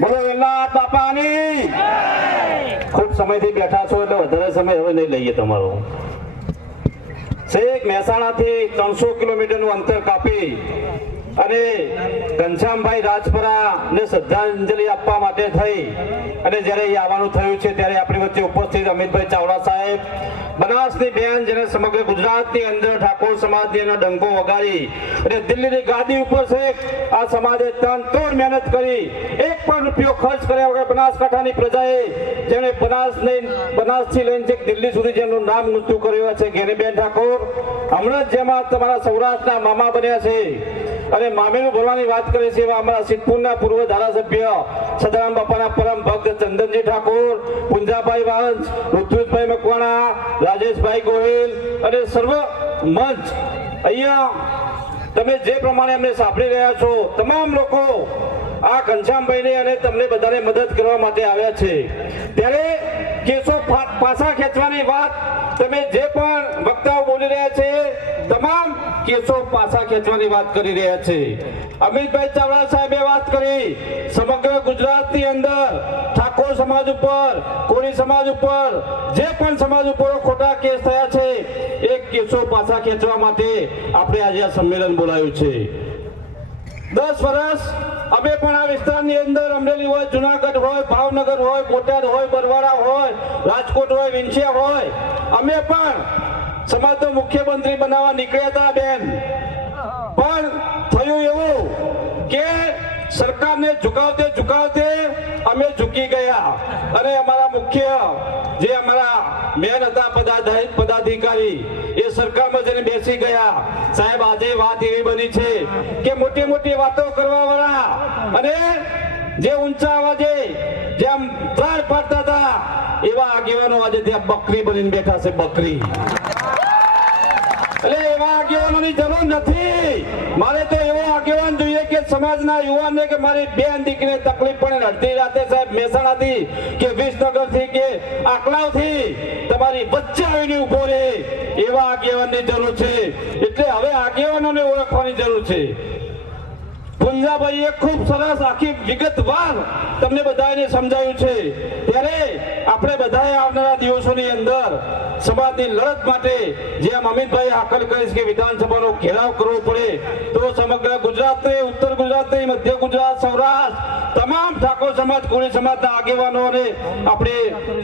બોલો વેલનાથ બાપાની. ખૂબ સમયથી બેઠા છો એટલે વધારે સમય હવે નહીં લઈએ તમારો. છેક મહેસાણાથી 300 કિલોમીટરનું અંતર કાપી અને ઘનશ્યામભાઈ રાજપરા ને શ્રદ્ધાંજલિ આપવા માટે થઈ અને જ્યારે અહીં આવવાનું થયું છે ત્યારે આપણી વચ્ચે ઉપસ્થિત અમિતભાઈ ચાવડા સાહેબ, બનાસની બેન, જેને સમગ્ર ગુજરાતની અંદર ઠાકોર સમાજની એનો ડંકો વગાડી અને દિલ્હીની ગાદી ઉપર છે આ સમાજે તનતોડ મહેનત કરી, 1 પણ રૂપિયો ખર્ચ કર્યા વગર બનાસકાંઠાની પ્રજાએ જેણે બનાસથી લઈને દિલ્હી સુધી જેમનું નામ ઊંચું કર્યું છે ઘેરીબેન ઠાકોર, હમણાં જ જેમાં તમારા સૌરાષ્ટ્રના મામા બન્યા છે અને મામેરું ભરવાની વાત કરે છે એવા અમારા સિદ્ધપુરના પૂર્વ ધારાસભ્ય સદારામ બાપાના પરમ ભક્ત ચંદનજી ઠાકોર, પુંજાભાઈ વાંસ, ઋત્વિજભાઈ મકવાણા, રાજેશભાઈ ગોહિલ અને સર્વ મંચ અહીંયા તમે જે પ્રમાણે અમને સાંભળી રહ્યા છો તમામ લોકો આ ઘનશ્યામભાઈને અને તમને બધાને મદદ કરવા માટે આવ્યા છે. ત્યારે કેસો પાછા ખેંચવાની વાત તમે જે પણ વક્તાઓ બોલી રહ્યા છે તમામ કેસો કેસો પાછા ખેંચવાની વાત કરી રહ્યા છે. અમિતભાઈ ચાવડા સાહેબે વાત કરી સમગ્ર ગુજરાતની અંદર ઠાકોર સમાજ ઉપર, કોળી સમાજ ઉપર, જે પણ સમાજ ઉપર ખોટા કેસ થયા છે એ કેસો પાછા ખેંચવા માટે આપણે આજે આ સંમેલન બોલાવ્યું છે. 10 વર્ષ અમે પણ આ વિસ્તારની અંદર અમરેલી હોય, જુનાગઢ હોય, ભાવનગર હોય, બોટાદ હોય, બરવાડા હોય, રાજકોટ હોય, વિંછિયા હોય, અમે પણ સમાજનો મુખ્યમંત્રી બનાવવા નીકળ્યા હતા બેન. પણ થયું એવું કે સરકારને ઝુકાવતે અમે ઝૂકી ગયા અને અમારા મુખ્ય જે અમારા મેન હતા પદાધિકારી એ સરકારમાં જઈને બેસી ગયા. સાહેબ, આજે વાત એવી બની છે કે મોટી મોટી વાતો કરવા વાળા અને જે ઊંચા અવાજે જેમ ત્રાડ પાડતા હતા એવા આગેવાનો આજે ત્યાં બકરી બનીને બેઠા છે. બકરી એટલે એવા આગેવાનોની જરૂર નથી. મારે તો એવો આગેવાન જોઈએ કે સમાજના યુવાનને કે મારી બેન દીકરીને તકલીફ પડે અડધી રાતે સાહેબ મહેસાણાથી કે વિસનગરથી કે આકલાવથી તમારી વચ્ચે આવીને ઉભો રહે એવા આગેવાનની જરૂર છે. એટલે હવે આગેવાનોને ઓળખવાની જરૂર છે. પુંજાભાઈએ ખૂબ સરસ આખી વિગતવાર તમને બધાને સમજાવ્યું છે. ત્યારે આપણે બધાએ આવનારા દિવસોની અંદર સમાજની લડત માટે જેમ અમિતભાઈ હાકલ કરીશ કે વિધાનસભાનો ઘેરાવ કરવો પડે તો સમગ્ર ગુજરાતની, ઉત્તર ગુજરાતની, મધ્ય ગુજરાત, સૌરાષ્ટ્ર તમામ ઠાકોર સમાજ, કોળી સમાજના આગેવાનોને આપણે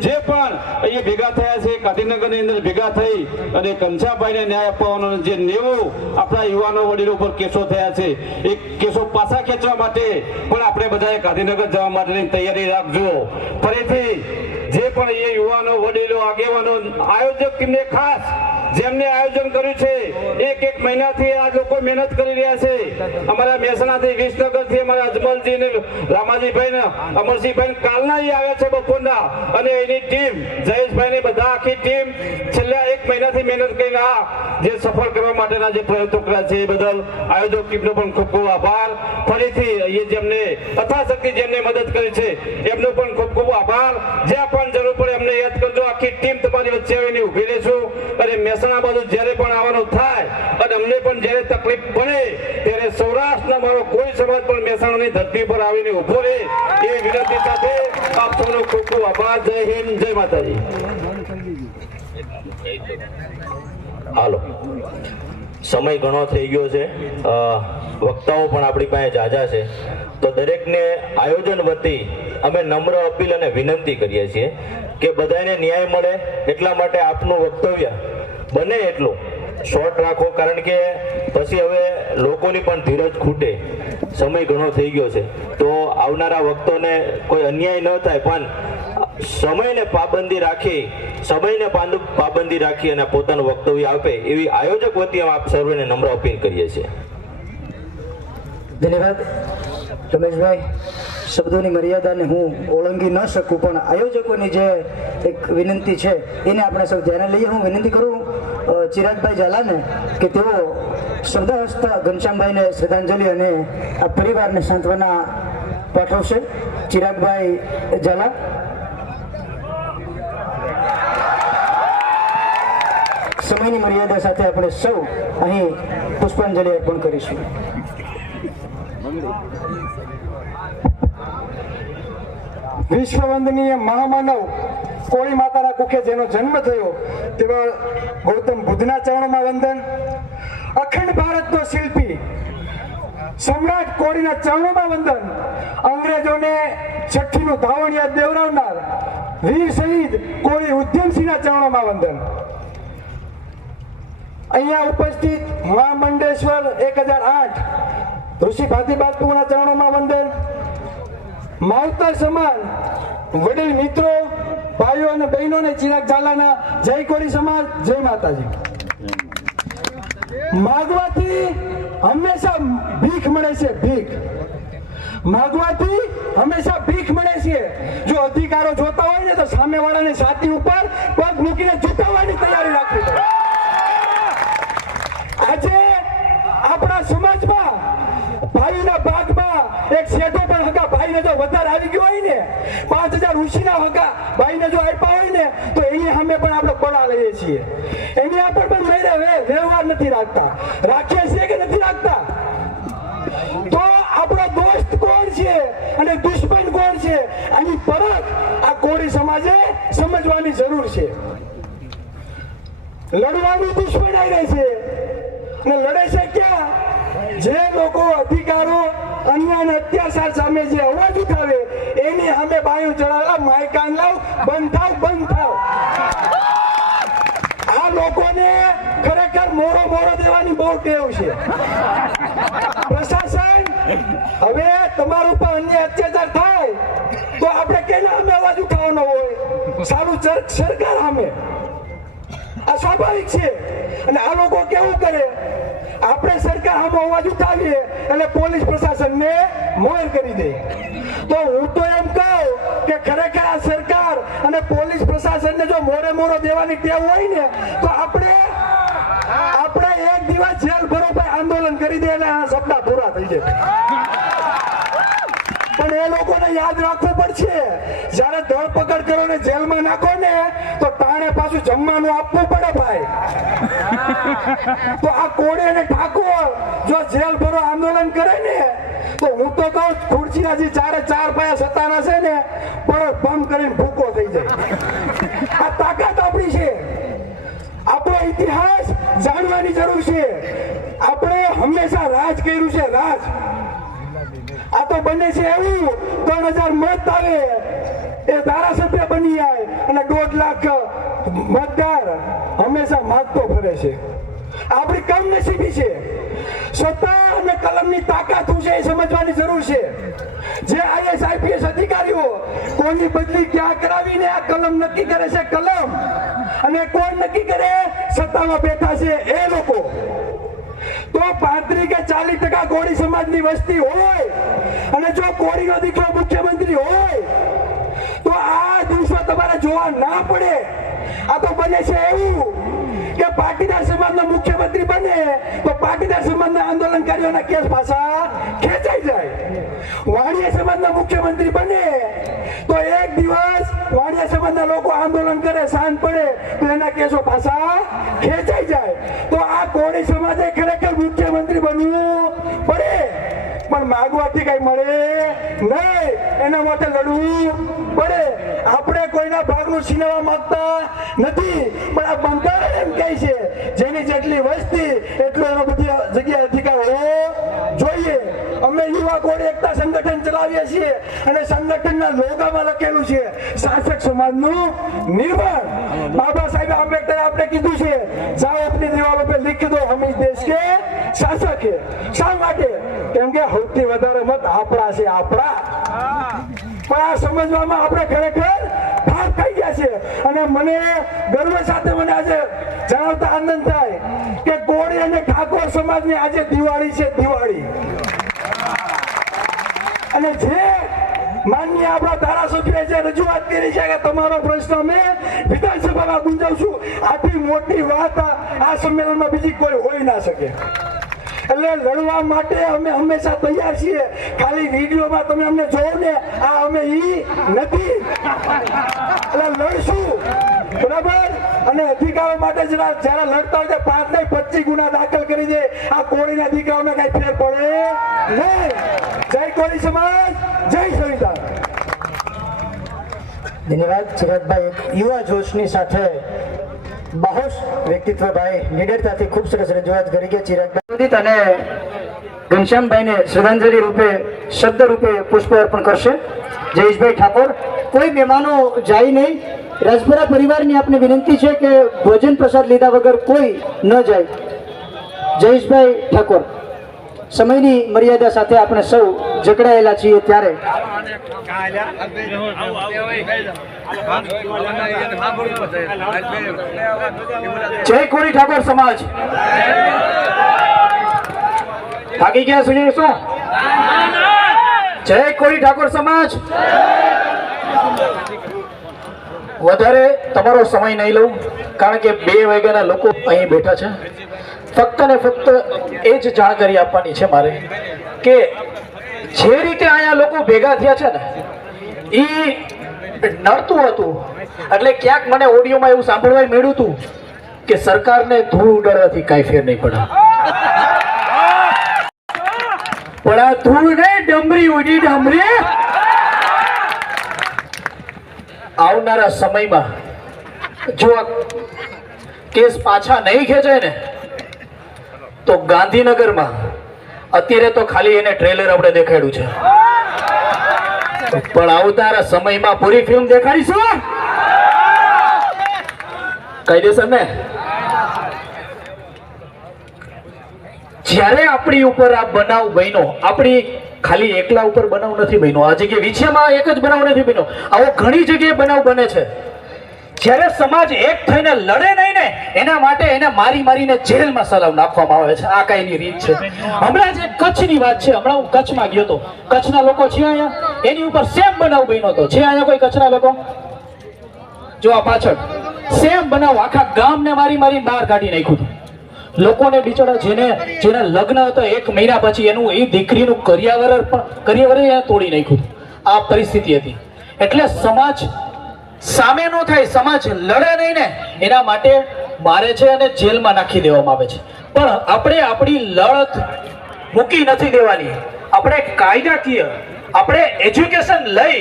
જે પણ અહીંયા ભેગા થયા છે ગાંધીનગરની અંદર ભેગા થઈ અને કંસાભાઈને ન્યાય અપાવવાનો જે 90 આપણા યુવાનો વડીલો પર કેસો થયા છે એ કેસો પાછા ખેંચવા માટે પણ આપણે બધાએ ગાંધીનગર જવા માટેની તૈયારી રાખજો. ફરીથી જે પણ એ યુવાનો, વડીલો, આગેવાનો, આયોજક ટીમને ખાસ જેમને આયોજન કર્યું છે, એક મહિનાથી આ લોકો મહેનત કરી રહ્યા છે. અમારા મહેસાણાથી, વિસનગરથી અમારા અજમલજી ને રામાજીભાઈ ને અમરસિંહભાઈ કાલના આવ્યા છે બપોરના અને એની ટીમ જયેશભાઈ ને બધા આખી ટીમ છેલ્લા 1 મહિનાથી મહેનત કરીને આ જે સફળ કરવા માટેના જે પ્રયત્નો કર્યા છે એ બદલ આયોજક ટીમનો પણ ખૂબ ખૂબ આભાર. ફરીથી એ જેમને યથાશક્તિ જેમને મદદ કરી છે એમનો પણ ખૂબ ખૂબ આભાર. જ્યાં પણ જરૂર પડે અમને યાદ કરજો. આખી ટીમ તમારી વચ્ચે આવીને ઉભી રહેશું અને મહેસાણા બાજુ જ્યારે પણ આવવાનું થાય અને અમને પણ જ્યારે તકલીફ પડે ત્યારે સૌરાષ્ટ્રના મારો કોઈ સમાજ પણ મહેસાણાની ધરતી પર આવીને ઉભો રહે એ વિનંતી સાથે આપ સૌનો ખૂબ ખૂબ આભાર. જય હિન્દ, જય માતાજી. હાલો, સમય ઘણો થઈ ગયો છે, વક્તાઓ પણ આપણી પાસે જાજા છે, તો દરેકને આયોજન વતી અમે નમ્ર અપીલ અને વિનંતી કરીએ છીએ કે બધાને ન્યાય મળે એટલા માટે આપનું વક્તવ્ય બને એટલું શોર્ટ રાખો, કારણ કે પછી હવે લોકોની પણ ધીરજ ખૂટે. સમય ઘણો થઈ ગયો છે તો આવનારા વક્તોને કોઈ અન્યાય ન થાય પણ સમયને પાબંદી રાખી અને પોતાનું વક્તવ્ય આપે એવી આયોજક વતી આપ સર્વેને નમ્ર અપીલ કરીએ છીએ. ધન્યવાદ રમેશભાઈ. શબ્દોની મર્યાદાને હું ઓળંગી ન શકું પણ આયોજકોની જે એક વિનંતી છે એને આપણે સૌ ધ્યાને લઈએ. હું વિનંતી કરું ચિરાગભાઈ ઝાલાને કે તેઓ શબ્દ હસ્તા ઘનશ્યામભાઈને શ્રદ્ધાંજલિ અને આ પરિવારને સાંત્વના પાઠવશે. ચિરાગભાઈ ઝાલા. સમયની મર્યાદા સાથે આપણે સૌ અહીં પુષ્પાંજલિ અર્પણ કરીશું. વિશ્વવંદનીય મહામાનવ કોળી માતાના કુખે જેનો જન્મ થયો તેવા ગૌતમ બુદ્ધના ચરણોમાં વંદન. અખંડ ભારતનો શિલ્પી સમ્રાટ કોળીના ચરણોમાં વંદન. અંગ્રેજોને છઠ્ઠીનું ધાવણિયા દેવરાવનાર વીર શહીદ કોળી ઉદ્યમસિંહના ચરણોમાં વંદન. અહીંયા ઉપસ્થિત મહામંડેશ્વર 1008 ઋષિ ભાતી બાપુના ચરણોમાં વંદન. માવતર સમાન વડીલ મિત્રો, ભાઈઓ અને બહેનોને ચિરાગ ઝાલાના જય કોળી સમાજ, જય માતાજી. માગવાથી હંમેશા ભીખ મળે છે. માગવાથી હંમેશા ભીખ મળે છે. જો અધિકારો જોતા હોય ને તો સામેવાળાની છાતી ઉપર પગ મૂકીને ઝુકાવવાની તૈયારી રાખવી પડે. આજે આપણા સમાજમાં ભાઈના ભાગમાં એક શેઠો પણ હગા ભાઈને જો વધારે આવી ગયો હોય ને 5000 ઉછીના હગા ભાઈને જો આપ્યા હોય ને તો એની સામે પણ આપણે પડા લઈએ છીએ. એની આપણે પણ મેરે વ્યવહાર નથી રાખતા. રાખીએ છીએ કે નથી રાખતા? તો આપણો દોસ્ત કોણ છે અને દુશ્મન કોણ છે આની પરખ આ કોળી સમાજે સમજવાની જરૂર છે. લડવાનું દુશ્મન આવી છે અને લડે છે ક્યાં? જે લોકો અધિકારો અન્યાય અને અત્યાચાર સામે જે અવાજ ઉઠાવે એની સામે બાયું ચડાવેલા માયકાન લાવ, બંધ થાવ. આ લોકોને ખરેખર મોરો દેવાની બહુ ટેવ છે. પ્રશાસન હવે તમારા ઉપર અન્ય અત્યાચાર થાય તો આપણે કેના સામે અવાજ ઉઠાવવાનો હોય? સારું સરકાર સામે. આ સ્વાભાવિક છે. અને આ લોકો કેવું કરે? આપણે સરકાર સામે અવાજ ઉઠાવીએ એટલે પોલીસ પ્રશાસનને મોર કરી દે. તો હું તો એમ કહું કે ખરેખર આ સરકાર અને પોલીસ પ્રશાસનને જો મોરો દેવાની ટેવ હોય ને તો આપણે એક દિવસ જેલ ભરો ભાઈ આંદોલન કરી દે અને આ સપના પૂરા થઈ જાય. પણ એ લોકોને યાદ રાખવું પડશે જ્યારે ધરપકડ કરો ને જેલમાં નાખો ને તો તાણે પાછું જમવાનું આપવું પડે ભાઈ. તો આ કોળી અને ઠાકોર જો જેલ ભરો આંદોલન કરે ને તો હું તો કહું ખુરશીના જે ચાર પાયા સત્તાના છે ને પણ બંધ કરીને ભૂકો થઈ જાય. આ તાકાત આપણી છે. આપણો ઇતિહાસ જાણવાની જરૂર છે. આપણે હંમેશા રાજ કર્યું છે. રાજ આ તો બને છે એવું 3000 મત આવે એ ધારાસભ્ય બની જાય અને 1.5 લાખ મતદાર હંમેશા માગતો ફરે છે. આપણી કમનસીબી છે. સત્તા અને કલમની તાકાત શું છે એ સમજવાની જરૂર છે. જે IAS IPS અધિકારીઓ કોની બદલી ક્યાં કરાવીને આ કલમ નક્કી કરે છે કલમ, અને કોણ નક્કી કરે? સત્તામાં બેઠા છે એ લોકો. તો 35 કે 40% કોળી સમાજની વસ્તી હોય અને જો કોળીનો દીકરો મુખ્યમંત્રી હોય તો આ દિવસો તમારે જોવા ના પડે. આ તો બને છે એવું કે પાટીદાર સમાજનો મુખ્યમંત્રી બને તો પાટીદાર સમાજના આંદોલનકારીઓના કેસ પાછા ખેંચાઈ જાય. વાણિયા સમાજના મુખ્યમંત્રી બને તો એક દિવસ વાણિયા સમાજના લોકો આંદોલન કરે, સાંજ પડે તો એના કેસો પાછા ખેંચાઈ જાય. તો આ કોળી સમાજે ખરેખર મુખ્યમંત્રી બનવું પડે પણ માગવાથી કઈ મળે નહીં. એના માટે લડવું પડે. આપણે કોઈના ભાગનું છીનવા માંગતા નથી પણ આ બંધારણ એમ કહે છે જેની જેટલી વસ્તી એટલો એનો બધી જગ્યાએ અધિકાર હોવો જોઈએ. અમે યુવા કોળી એકતા સંગઠન ચલાવીએ છીએ અને સંગઠનના લોગોમાં લખેલું છે શાસક સમાજનું નિર્માણ. બાબા સાહેબ આંબેડકરે આપણે કીધું છે જાઓ अपनी दीवारों पे लिख दो हम इस देश के शासक है. શા માટે? કેમ કે સૌથી વધારે મત આપણા છે. આપણા પણ આ સમજવામાં આપણે ખરેખર ભાગ થઈ ગયા છે. અને મને ગર્વ સાથે મને આજે જણાવતા આનંદ થાય કે કોળી અને ઠાકોર સમાજની આજે દિવાળી છે. દિવાળી. અને જે માન્ય આપણા ધારાસભ્ય જે રજૂઆત કરી છે કે તમારો પ્રશ્ન અમે વિધાનસભામાં ગુંજાવશું, આટલી મોટી વાત આ સંમેલનમાં બીજી કોઈ હોઈ ના શકે. એટલે લડવા માટે અમે હંમેશા તૈયાર છીએ. ખાલી વિડીયોમાં તમે અમને જોવો ને આ અમે ઈ નથી. એટલે લડશું બરાબર. અને અધિકારો માટે જયારે લડતા હોય 5 નહીં 25 ગુના દાખલ કરી દે. આ કોળીના દીકરાઓને કઈ ફેર પડે નહીં. જય કોળી સમાજ, જય સંવિધાન. ધન્યવાદ સુરતભાઈ. યુવા જોશની સાથે બાહોશ વ્યક્તિત્વભાઈ નિડરતાથી ખૂબ સરસ રજૂઆત કરી ગયા. ચિરાગભાઈ અને ઘનશ્યામભાઈને શ્રદ્ધાંજલિ રૂપે શબ્દ રૂપે પુષ્પ અર્પણ કરશે જયેશભાઈ ઠાકોર. કોઈ મહેમાનો જાય નહીં. રાજપુરા પરિવારની આપને વિનંતી છે કે ભોજન પ્રસાદ લીધા વગર કોઈ ન જાય. જયેશભાઈ ઠાકોર. સમયની મર્યાદા સાથે આપણે સૌ જકડાયેલા છીએ ત્યારે જય કોળી ઠાકોર સમાજ. થાકી ગયા સુનિલ શું? જય કોળી ઠાકોર સમાજ. વધારે તમારો સમય નહીં લઉં કારણ કે 2 વાગ્યાના લોકો અહીં બેઠા છે. ફક્ત ને ફક્ત એ જ જાણકારી આપવાની છે મારે કે જે રીતે અહીંયા લોકો ભેગા થયા છે ને એ નડતું હતું. એટલે ક્યાંક મને ઓડિયોમાં એવું સાંભળવા મળ્યું હતું કે સરકારને ધૂળ ઉડાડવાથી કાંઈ ફેર નહીં પડે, પણ આ ધૂળ નહીં, ડમરી ઉડી ડમરી. આવનારા સમયમાં જો આ કેસ પાછા નહીં ખેંચાય ને તો ગાંધીનગરમાં અત્યારે તો ખાલી એને ટ્રેલર આપણે દેખાડ્યું છે, પણ આવનારા સમયમાં પૂરી ફિલ્મ દેખાડીશું કાયદેસર ને. જ્યારે આપણી ઉપર આ બનાવ બન્યો, આપણી ખાલી એકલા ઉપર બનાવ નથી બન્યો, આ જગ્યાએ વિછિયામાં એક જ બનાવ નથી બન્યો, આવો ઘણી જગ્યાએ બનાવ બને છે. જ્યારે સમાજ એક થઈને લડે નહીં ને એના માટે એને મારી મારીને જેલમાં સલાવ નાખવામાં આવે છે. આ કાંઈની રીત છે. હમણાં જે કચ્છની વાત છે, હમણાં હું કચ્છમાં ગયો હતો, કચ્છના લોકો છે અહીંયા, એની ઉપર સેમ બનાવ બન્યો હતો. છે અહીંયા કોઈ કચ્છના લોકો? જો આ પાછળ સેમ બનાવ, આખા ગામને મારી મારીને બહાર કાઢી નાખ્યું હતું. લોકોને બિચારા જેના લગ્ન હતા 1 મહિના પછી એનું એ દીકરીનું કરિયાવર તોડી નાખ્યું હતું. આ પરિસ્થિતિ હતી. એટલે સમાજ સામે નો થાય, સમાજ લડે નહીં ને એના માટે મારે છે અને જેલમાં નાખી દેવામાં આવે છે. પણ આપણે આપણી લડત મૂકી નથી દેવાની. આપણે કાયદાકીય, આપણે એજ્યુકેશન લઈ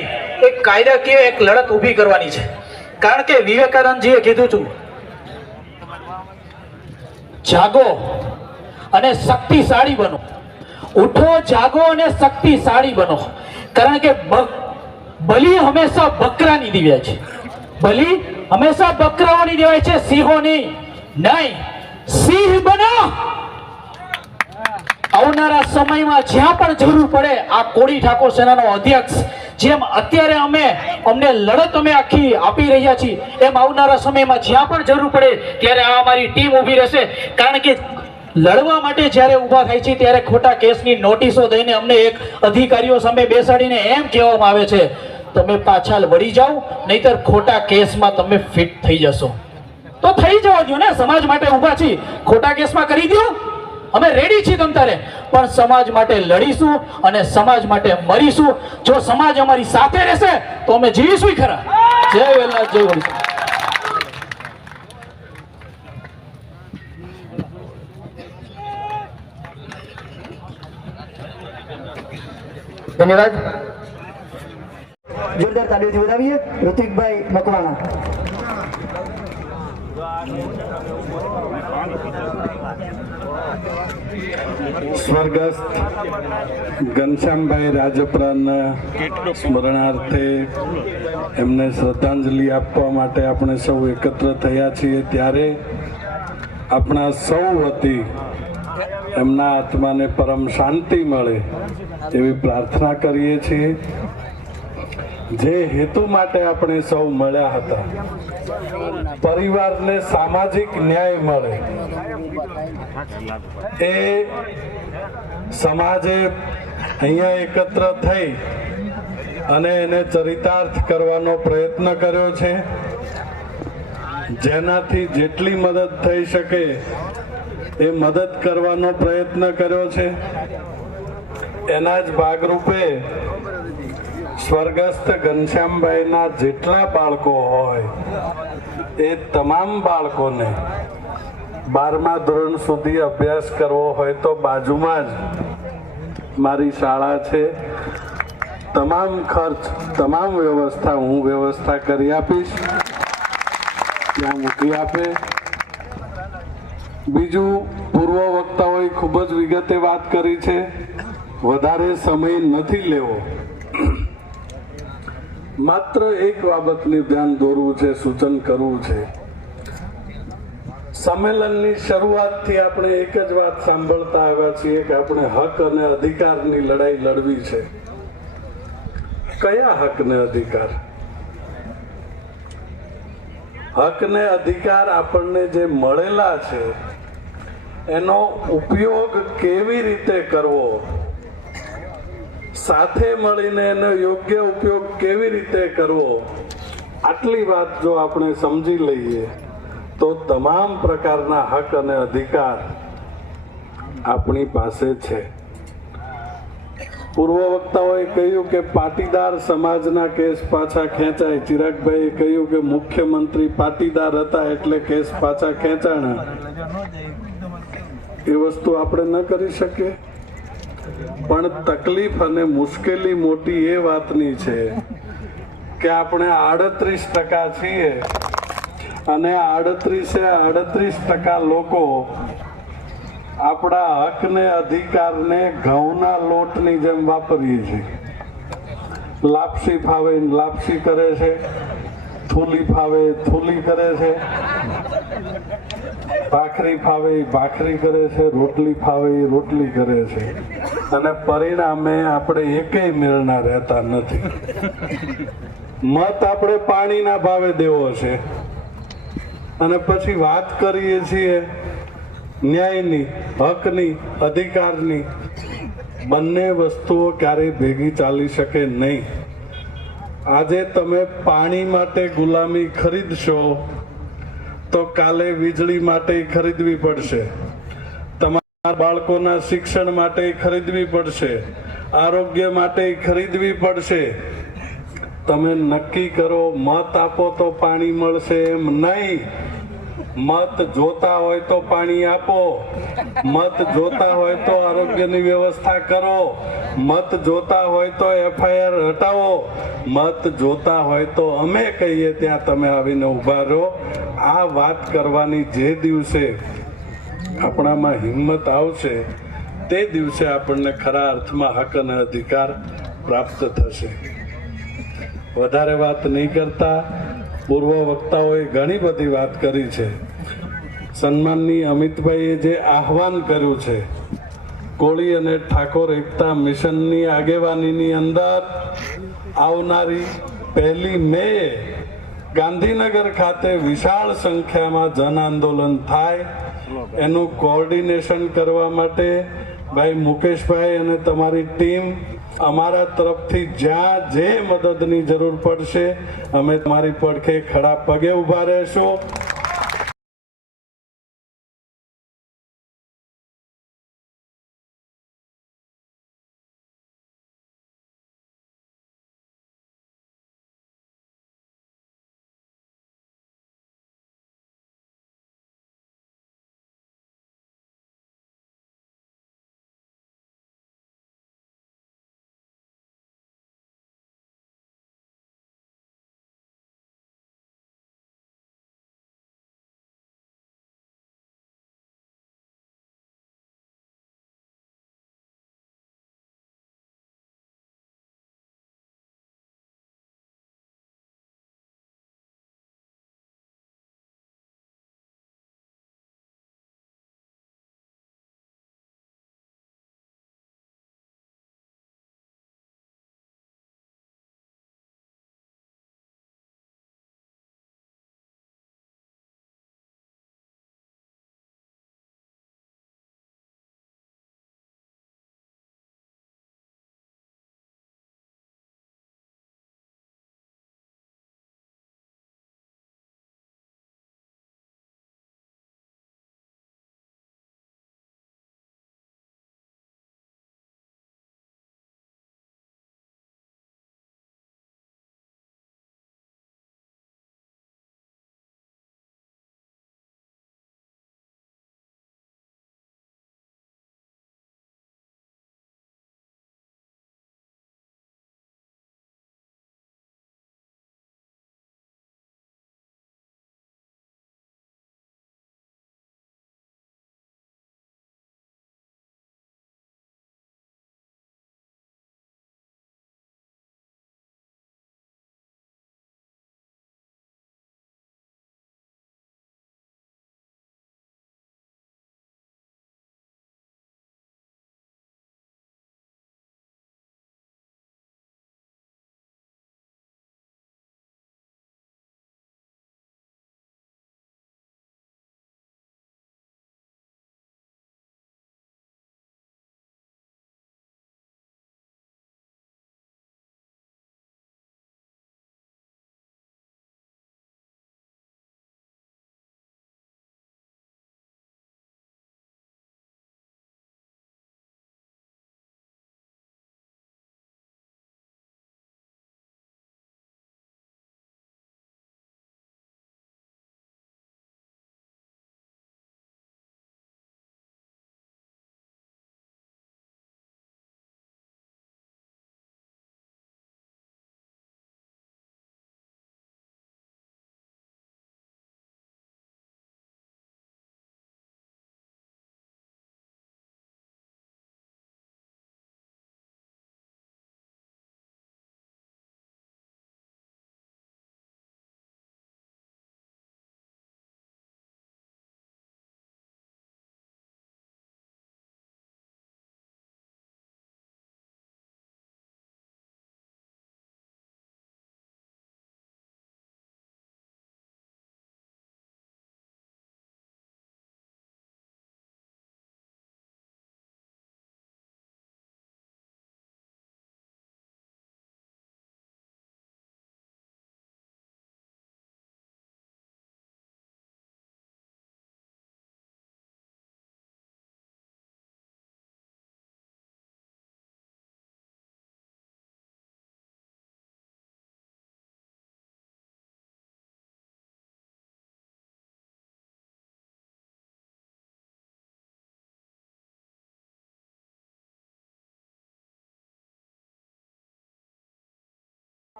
એક કાયદાકીય એક લડત ઊભી કરવાની છે. કારણ કે વિવેકાનંદજીએ કીધું હતું, જાગો અને શક્તિશાળી બનો. ઉઠો, જાગો અને શક્તિશાળી બનો. કારણ કે બલી હંમેશા બકરાની દિવ્ય છે. બલી હંમેશા બકરાઓની દેવાય છે, સિંહોની નહીં. સિંહ બનો. આવનારા સમયમાં જ્યાં પણ જરૂર પડે, આ કોળી ઠાકોર સેનાનો અધ્યક્ષ જેમ અત્યારે અમને લડત અમે આખી આપી રહ્યા છીએ, એમ આવનારા સમયમાં જ્યાં પણ જરૂર પડે ત્યારે આ અમારી ટીમ ઊભી રહેશે. કારણ કે લડવા માટે જ્યારે ઊભા થાય છે ત્યારે ખોટા કેસની નોટિસો દઈને અમને એક અધિકારીઓ સામે બેસાડીને એમ કહેવામાં આવે છે, તમે પાછા વળી જાઓ, નહીતર ખોટા કેસમાં તમે ફિટ થઈ જશો. તો થઈ જવા દો ને, સમાજ માટે ઊભા છીએ, ખોટા કેસમાં કરી દો, અમે રેડી છીએ તમ તારે. પણ સમાજ માટે લડીશું અને સમાજ માટે મરીશું. જો સમાજ અમારી સાથે રહેશે તો અમે જીવીશું ખરા. જય વેલનાથ, જય વડીલ. ધન્યવાદ. જોરદાર તાળીઓથી વધાવીએ ઋતિકભાઈ મકવાણા. સ્વર્ગસ્થ ઘનશ્યામભાઈ રાજપરાના સ્મરણાર્થે એમને શ્રદ્ધાંજલિ આપવા માટે આપણે સૌ એકત્ર થયા છીએ. ત્યારે આપણા સૌ વતી એમના આત્માને પરમ શાંતિ મળે એવી પ્રાર્થના કરીએ છીએ. જે હેતુ માટે આપણે સૌ મળ્યા હતા, પરિવારને સામાજિક ન્યાય મળે, એ સમાજે અહીંયા એકત્ર થઈ અને એને ચરિતાર્થ કરવાનો પ્રયત્ન કર્યો છે. જેનાથી જેટલી મદદ થઈ શકે એ મદદ કરવાનો પ્રયત્ન કર્યો છે. એના જ ભાગરૂપે સ્વર્ગસ્થ ઘનશ્યામભાઈના જેટલા બાળકો હોય એ તમામ બાળકોને 12મા ધોરણ સુધી અભ્યાસ કરવો હોય તો બાજુમાં જ મારી શાળા છે. તમામ ખર્ચ, તમામ વ્યવસ્થા હું વ્યવસ્થા કરી આપીશ, ત્યાં મૂકી આપે. બીજું, પૂર્વ વક્તાઓએ ખૂબ જ વિગતે વાત કરી છે, વધારે સમય નથી લેવો. માત્ર એક બાબતની ધ્યાન દોરવું છે, સૂચન કરવું છે. સંમેલનની શરૂઆતથી આપણે એક જ વાત સાંભળતા આવ્યા છીએ કે આપણે હક અને અધિકારની લડાઈ લડવી છે. કયા હક ને અધિકાર? હક ને અધિકાર આપણને જે મળેલા છે એનો ઉપયોગ કેવી રીતે કરવો, સાથે મળીને એનો યોગ્ય ઉપયોગ કેવી રીતે કરવો, આટલી વાત જો આપણે સમજી લઈએ તો તમામ પ્રકારના હક અને અધિકાર આપણી પાસે છે. પૂર્વ વક્તાઓએ કહ્યું કે પાટીદાર સમાજના કેસ પાછા ખેંચાય. ચિરાગભાઈએ કહ્યું કે મુખ્યમંત્રી પાટીદાર હતા એટલે કેસ પાછા ખેંચાણા. એ વસ્તુ આપણે ન કરી શકીએ. પણ તકલીફ અને મુશ્કેલી મોટી એ વાતની છે કે આપણે 38% છીએ અને 38% લોકો આપણા હકને અધિકારને ઘઉંના લોટની જેમ વાપરીએ છીએ. લાપસી ફાવે લાપસી કરે છે, થૂલી ફાવે થૂલી કરે છે, ભાખરી ફાવે ભાખરી કરે છે, રોટલી ફાવે રોટલી કરે છે, અને પરિણામે આપણે એકેય મેળના રહેતા નથી. મત આપણે પાણીના ભાવે દેવો છે અને પછી વાત કરીએ છીએ ન્યાયની, હકની, અધિકારની. બંને વસ્તુઓ ક્યારેય ભેગી ચાલી શકે નહીં. આજે તમે પાણી માટે ગુલામી ખરીદશો તો કાલે વીજળી માટે ખરીદવી પડશે, તમારા બાળકોના શિક્ષણ માટે ખરીદવી પડશે, આરોગ્ય માટે ખરીદવી પડશે. તમે નક્કી કરો, મત આપો તો પાણી મળશે એમ નહીં. મત જોતા હોય તો પાણી આપો, મત જોતા હોય તો આરોગ્યની વ્યવસ્થા કરો, મત જોતા હોય તો FIR હટાવો, મત જોતા હોય તો અમે કહીએ ત્યાં તમે આવીને ઊભા રહો. આ વાત કરવાની જે દિવસે આપણામાં હિંમત આવશે તે દિવસે આપણને ખરા અર્થમાં હક અને અધિકાર પ્રાપ્ત થશે. વધારે વાત નહીં કરતા, પૂર્વ વક્તાઓએ ઘણી બધી વાત કરી છે. સન્માનની અમિતભાઈએ જે આહવાન કર્યું છે, કોળી અને ઠાકોર એકતા મિશનની આગેવાનીની અંદર આવનારી 1 મેએ ગાંધીનગર ખાતે વિશાળ સંખ્યામાં જન આંદોલન થાય, એનું કોઓર્ડિનેશન કરવા માટે ભાઈ મુકેશભાઈ અને તમારી ટીમ, અમારા તરફથી જ્યાં જે મદદની જરૂર પડશે અમે તમારી પડખે ખડા પગે ઊભા રહેશું.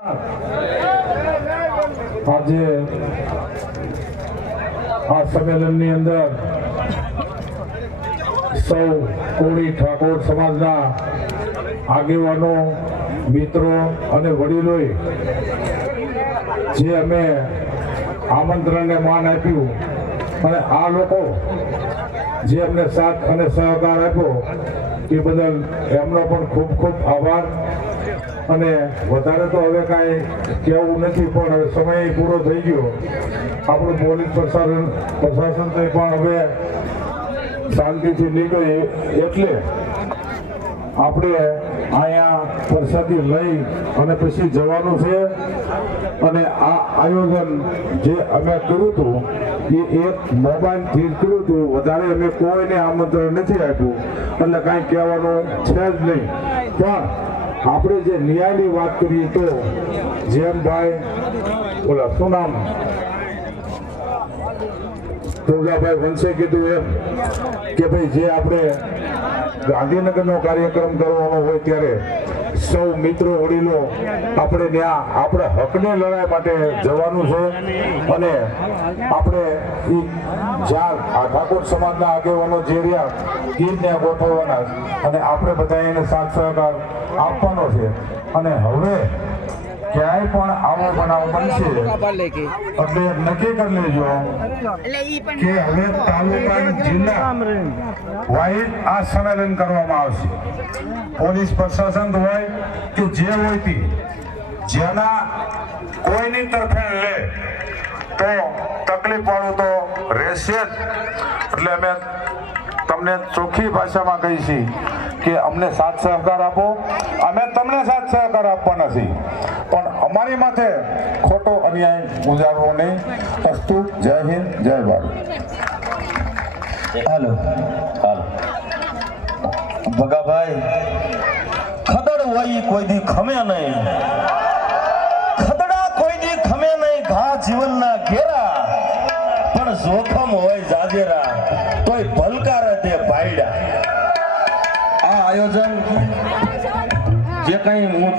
આજે આ સંમેલનની અંદર સૌ કોળી ઠાકોર સમાજના આગેવાનો, મિત્રો અને વડીલોએ જે અમે આમંત્રણને માન આપ્યું અને આ લોકો જે અમને સાથ અને સહકાર આપ્યો એ બદલ એમનો પણ ખૂબ ખૂબ આભાર. અને વધારે તો હવે કાંઈ કહેવું નથી, પણ હવે સમય પૂરો થઈ ગયો. આપણું પોલીસ પ્રશાસન તો પણ હવે શાંતિથી નીકળે એટલે આપણે અહીંયા પ્રસાદી લઈ અને પછી જવાનું છે. અને આ આયોજન જે અમે કર્યું હતું એ એક મોબાઈલથી કર્યું હતું, વધારે અમે કોઈને આમંત્રણ નથી આપ્યું, એટલે કાંઈ કહેવાનું છે જ નહીં. પણ આપણે જે ન્યાયની વાત કરીએ તો જેમ ભાઈ બોલા શું નામ ટોગાભાઈ વંશે કીધું એમ કે ભાઈ જે આપણે ગાંધીનગરનો કાર્યક્રમ કરવાનો હોય ત્યારે સૌ મિત્રો વડીલો આપણે ત્યાં આપણે હકની લડાઈ માટે જવાનું છે. અને આપણે જ્યાં આ ઠાકોર સમાજના આગેવાનો જે રહ્યા ગીરને ગોઠવવાના અને આપણે બધા એને સાથ સહકાર આપવાનો છે. અને હવે ક્યાંય પણ આવો બનાવ બનશે એટલે નક્કી કરી લેજો કે હવે તાલુકા જિલ્લા વાઇઝ આ સંમેલન કરવામાં આવશે. પોલીસ પ્રશાસન હોય કે જે હોય તે જેના કોઈની તરફેણ લે તો તકલીફ વાળું તો રહેશે જ. એટલે અમે તમને ચોખ્ખી ભાષામાં કહી છીએ કે અમને સાથ સહકાર આપો, અમે તમને સાથ સહકાર આપવાના છીએ, પણ અમારી માથે ખોટો અન્યાય ગુજારવો નહીં. અસ્તુ. જય હિન્દ, જય ભારત. હાલો ભગાભાઈ, ખદડ હોય કોઈ દી ખમે નહીં, ખદડા કોઈ દી ખમે નહીં, ઘા જીવનના ઘેરા પણ જોખમ હોય જાજેરા, તોય ભલકારે તે ભાઈડા. આ આયોજન જે કંઈ હું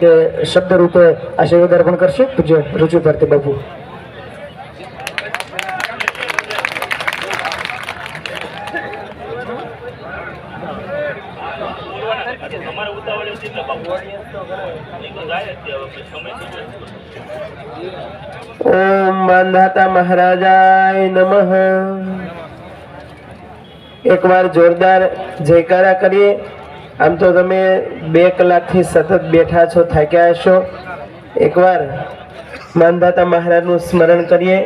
કે શબ્દ રૂપે આશીર્વાદ અર્પણ કરશે પૂજ્ય રુચિ ભારતી બાપુ. ઓમ માનધાતા મહારાજાય નમઃ. એકવાર જોરદાર જયકારા કરીએ. આમ તો તમે 2 કલાકથી સતત બેઠા છો, થાક્યા હશો. એકવાર માનધાતા મહારાજનું સ્મરણ કરીએ.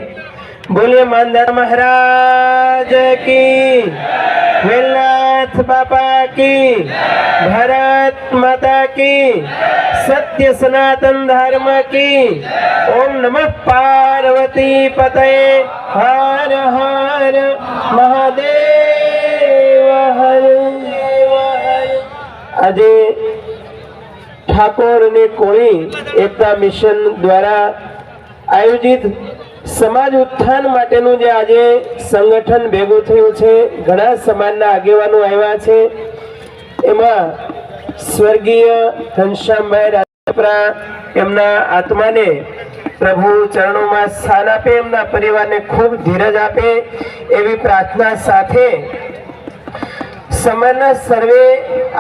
બોલીએ માનધાતા મહારાજ કી, વેલનાથ બાપા કી, ભારત માતા કી, સત્ય સનાતન ધર્મ કી. ઓમ નમઃ પાર્વતી પતये. હર હર મહાદેવ. હર આજે ઠાકોર અને કોળી એકતા મિશન દ્વારા આયોજિત સમાજ ઉત્થાન માટેનું જે આજે સંગઠન ભેગું થયું છે, ઘણા સમાજના આગેવાનો આવ્યા છે. એમાં સ્વર્ગીય ઘનશ્યામભાઈ રાજપરા એમના આત્માને પ્રભુ ચરણોમાં સ્થાન આપે, એમના પરિવારને ખૂબ ધીરજ આપે એવી પ્રાર્થના સાથે સમાજના સર્વે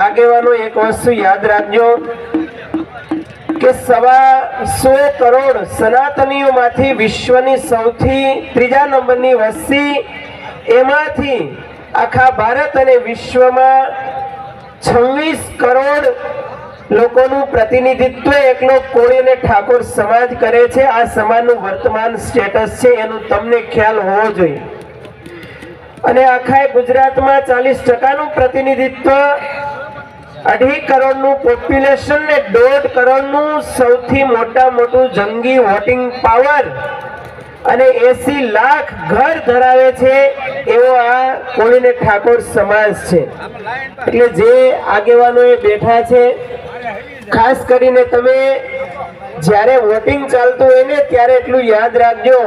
આગેવાનો એક વસ્તુ યાદ રાખજો કે 125 કરોડ સનાતનીઓમાંથી વિશ્વની સૌથી 3જા નંબરની વસ્તી, એમાંથી આખા ભારત અને વિશ્વમાં 26 કરોડ લોકોનું પ્રતિનિધિત્વ એકલો કોળી અને ઠાકોર સમાજ કરે છે. આ સમાજનું વર્તમાન સ્ટેટસ છે એનું તમને ખ્યાલ હોવો જોઈએ. અને આખા ગુજરાતમાં 40% પ્રતિનિધિત્વ, 2.5 કરોડનું પોપ્યુલેશન ને 1.5 કરોડનું સૌથી મોટું જંગી વોટિંગ પાવર અને 80 લાખ ઘર ધરાવે છે એવો આ કોળી ને ઠાકોર સમાજ છે. એટલે જે આગેવાનોએ બેઠા છે, ખાસ કરીને તમે જ્યારે વોટિંગ ચાલતું હોય ને ત્યારે એટલું યાદ રાખજો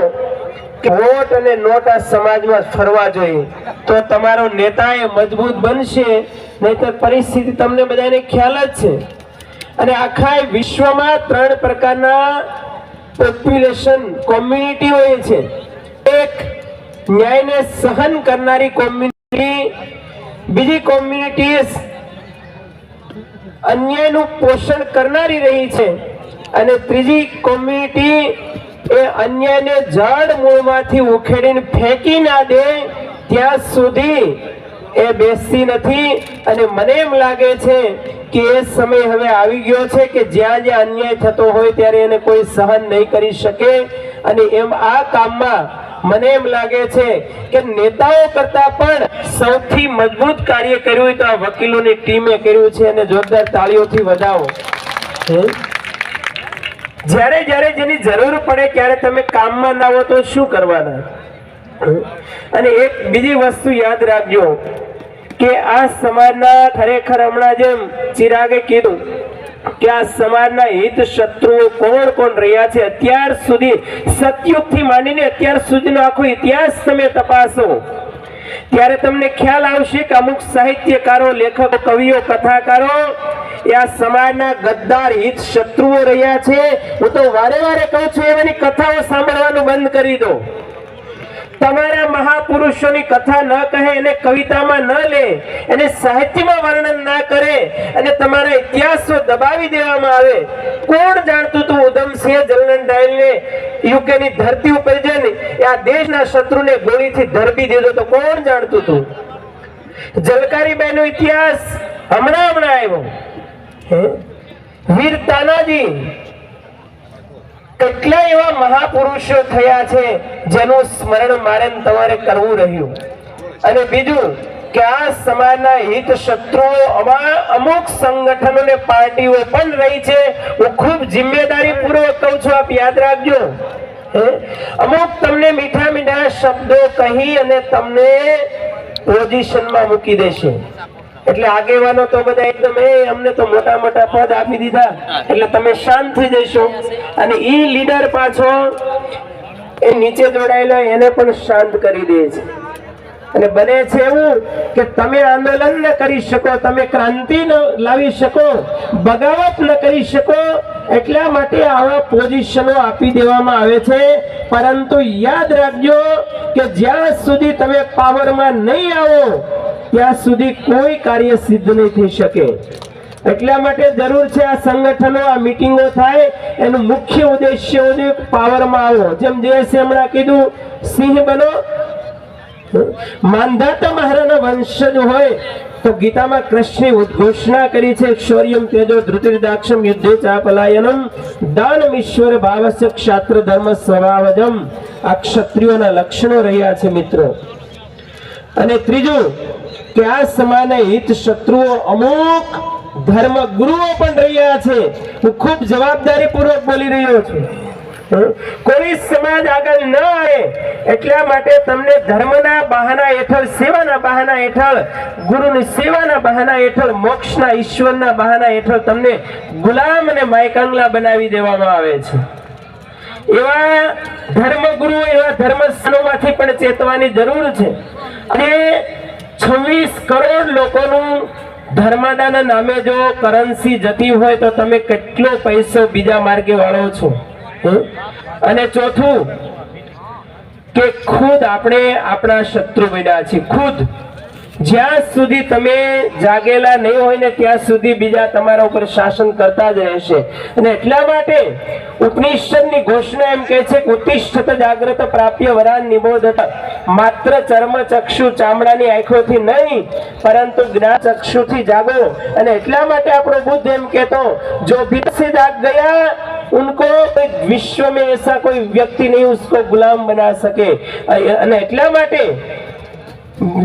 કે વોટ અને નોટ આ સમાજમાં ફરવા જોઈએ, તો તમારો નેતા એ મજબૂત બનશે. નહીંતર પરિસ્થિતિ તમને બધાને ખ્યાલ જ છે. અને આખા વિશ્વમાં 3 પ્રકારના પોપ્યુલેશન કોમ્યુનિટી હોય છે. એક ન્યાયને સહન કરનારી કોમ્યુનિટી, બીજી કોમ્યુનિટી અન્યાયનું પોષણ કરનારી રહી છે, અને ત્રીજી કોમ્યુનિટી એ અન્યાયને જડ મૂળમાંથી ઉખેડીને ફેંકી ના દે ત્યાં સુધી એ બેસતી નથી. અને મને એમ લાગે છે કે એ સમય હવે આવી ગયો છે કે જ્યાં જ્યાં અન્યાય થતો હોય ત્યારે એને કોઈ સહન નહીં કરી શકે. અને એમ આ કામમાં મને એમ લાગે છે કે નેતાઓ કરતા પણ સૌથી મજબૂત કાર્ય કર્યું હોય તો આ વકીલોની ટીમે કર્યું છે, અને જોરદાર તાળીઓથી વધાવો. જ્યારે જેની જરૂર પડે ત્યારે તમે કામમાં ના આવો તો શું કરવાના? અને એક બીજી વસ્તુ યાદ રાખજો કે આ સમાજના ખરેખર હમણાં જેમ ચિરાગે કીધું કે આ સમાજના હિત શત્રુઓ કોણ રહ્યા છે અત્યાર સુધી, સતયુગથી માંડીને અત્યાર સુધીનો આખો ઇતિહાસ તમે તપાસો ત્યારે તમને ખ્યાલ આવશે કે અમુક સાહિત્યકારો, લેખકો, કવિઓ, કથાકારો એ આ સમાજના ગદ્દાર હિત શત્રુઓ રહ્યા છે. હું તો વારે કહું છું એવાની કથાઓ સાંભળવાનું બંધ કરી દો. તમારા મહાપુરુષોની કથા ન કહે, એને કવિતામાં ન લે, એને સાહિત્યમાં વર્ણન ના કરે અને તમારા ઇતિહાસો દબાવી દેવામાં આવે. કોણ જાણતું હતું ઉધમસિંહ જલનડાયલને યુકેની ધરતી ઉપર જઈને આ દેશના શત્રુને ગોળીથી ધરબી દીધો તો કોણ જાણતું હતું? જલકારીબાઈનો ઇતિહાસ હમણાં આવ્યો. વીર તાનાજી, કેટલા એવા મહાપુરુષો થયા છે જેનું સ્મરણ મારે તમારે કરવું રહ્યું. અને બીજું કે આ સમાજના હિત શત્રુઓ અમુક સંગઠનો ને પાર્ટીઓ પણ રહી છે. હું ખૂબ જિમ્મેદારી પૂર્વક કહું છું, આપ યાદ રાખજો. અમુક તમને મીઠા શબ્દો કહી અને તમને પોઝિશનમાં મૂકી દેશે. એટલે આગેવાનો તો બધા એકદમ અમને તો મોટા પદ આપી દીધા એટલે તમે શાંત થઈ જશો. અને ઈ લીડર પાછો એ નીચે જોડાયેલો એને પણ શાંત કરી દે છે. અને બને છે એવું કે તમે આંદોલન ન કરી શકો, તમે ક્રાંતિ ન લાવી શકો, બગાવત ન કરી શકો, એટલા માટે આવા પોઝિશનો આપી દેવામાં આવે છે. પરંતુ યાદ રાખજો કે જ્યાં સુધી તમે પાવરમાં નહીં આવો ત્યાં સુધી કોઈ કાર્ય સિદ્ધ નહીં થઈ શકે. એટલા માટે જરૂર છે આ સંગઠનો, આ મીટિંગો થાય એનું મુખ્ય ઉદ્દેશ્ય પાવરમાં આવો. જેમ જયસે હમણાં કીધું સિંહ બનો, માંધાતા મહારાણા વંશજ હોય તો ગીતામાં કૃષ્ણે ઉદ્ઘોષણા કરી છે શૌર્યમ તેજો ધૃતિર્દાક્ષમ યુદ્ધે ચાપલાયનમ દાનમ ઈશ્વર ભાવસ્ય ક્ષાત્ર ધર્મ સ્વભાવજમ. આ ક્ષત્રિયોના લક્ષણો રહ્યા છે મિત્રો. અને ત્રીજું કે આ સમાજના હિત શત્રુઓ અમુક ધર્મ ગુરુઓ પણ રહ્યા છે. હું ખૂબ જવાબદારી પૂર્વક બોલી રહ્યો છું. કોઈ સમાજ આગળ ન આવે એટલા માટે તમને ધર્મના બહાના હેઠળ, સેવાના બહાના હેઠળ, ગુરુની સેવાના બહાના હેઠળ, મોક્ષના ઈશ્વરના બહાના હેઠળ તમને ગુલામ અને માયકાંગલા બનાવી દેવામાં આવે છે. એવા ધર્મગુરુઓ, એવા ધર્મસ્થાનોમાંથી પણ ચેતવાની જરૂર છે. અને 26 કરોડ લોકોનું ધર્મદાના નામે જો કરન્સી જતી હોય તો તમે કેટલો પૈસો બીજા માર્ગે વાળો છો. અને ચોથું કે ખુદ આપણે આપણા શત્રુ બન્યા છીએ. ખુદ જ્યાં સુધી તમે જાગેલા નહીં હોય ને ત્યાં સુધી બીજા તમારા ઉપર શાસન કરતા જ રહેશે. અને એટલા માટે ઉપનિષદની ઘોષણા એમ કહે છે કે ઉત્તિષ્ઠત જાગ્રત પ્રાપ્ય વરાન નિબોધત. માત્ર ચર્મ ચક્ષુ ચામડાની આંખોથી નહીં પરંતુ જ્ઞાન ચક્ષુથી જાગો. અને એટલા માટે આપણો બુદ્ધ એમ કહેતો જો ભીત से जाग गया उनको विश्व में ऐसा कोई व्यक्ति नहीं उसको गुलाम बना सके. અને એટલા માટે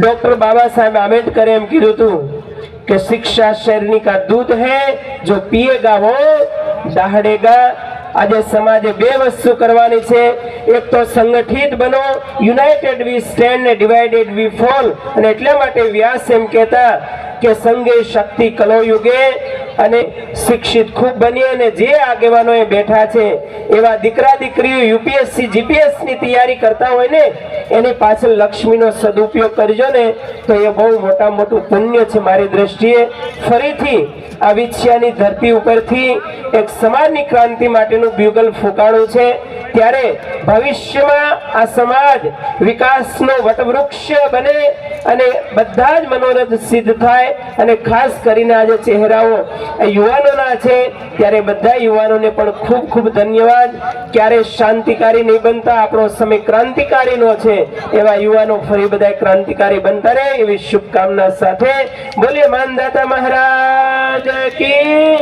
डॉक्टर बाबा साहेब आम्बेडकर एम कीधुं હતું કે शिक्षा शरीर का दूध है जो पिएगा वो दहाड़ेगा. આજે સમાજે બે વસ્તુ કરવાની છે. એક તો સંગઠિત બનો, યુનાઇટેડ વી સ્ટેન્ડ ને ડિવાઇડેડ વી ફોલ. અને એટલા માટે વ્યાસ એમ કહેતા કે સંગે શક્તિ કલો યુગે. અને શિક્ષિત ખૂબ બની અને જે આગેવાનો એ બેઠા છે એવા દીકરા દીકરીઓ યુપીએસસી જીપીએસ ની તૈયારી કરતા હોય ને એની પાછળ લક્ષ્મીનો સદુપયોગ કરજો ને તો એ બહુ મોટું પુણ્ય છે મારી દ્રષ્ટિએ. ફરીથી આ વિછિયાની ધરતી ઉપરથી એક સમાજની ક્રાંતિ માટેનું બ્યુગલ ફૂંકાણું છે. ત્યારે ભવિષ્યમાં આ સમાજ વિકાસનો વટવૃક્ષ બને અને બધા જ મનોરથ સિદ્ધ થાય. અને ખાસ કરીને આજે ચહેરાઓ યુવાનોના છે ત્યારે બધા યુવાનોને પણ ખૂબ ખૂબ ધન્યવાદ. ક્યારે શાંતિકારી નહીં બનતા, આપણો સમય ક્રાંતિકારીનો છે. એવા યુવાનો ફરી બધા ક્રાંતિકારી બનતા રહે એવી શુભકામના સાથે બોલીએ માનદાતા મહારાજ કી.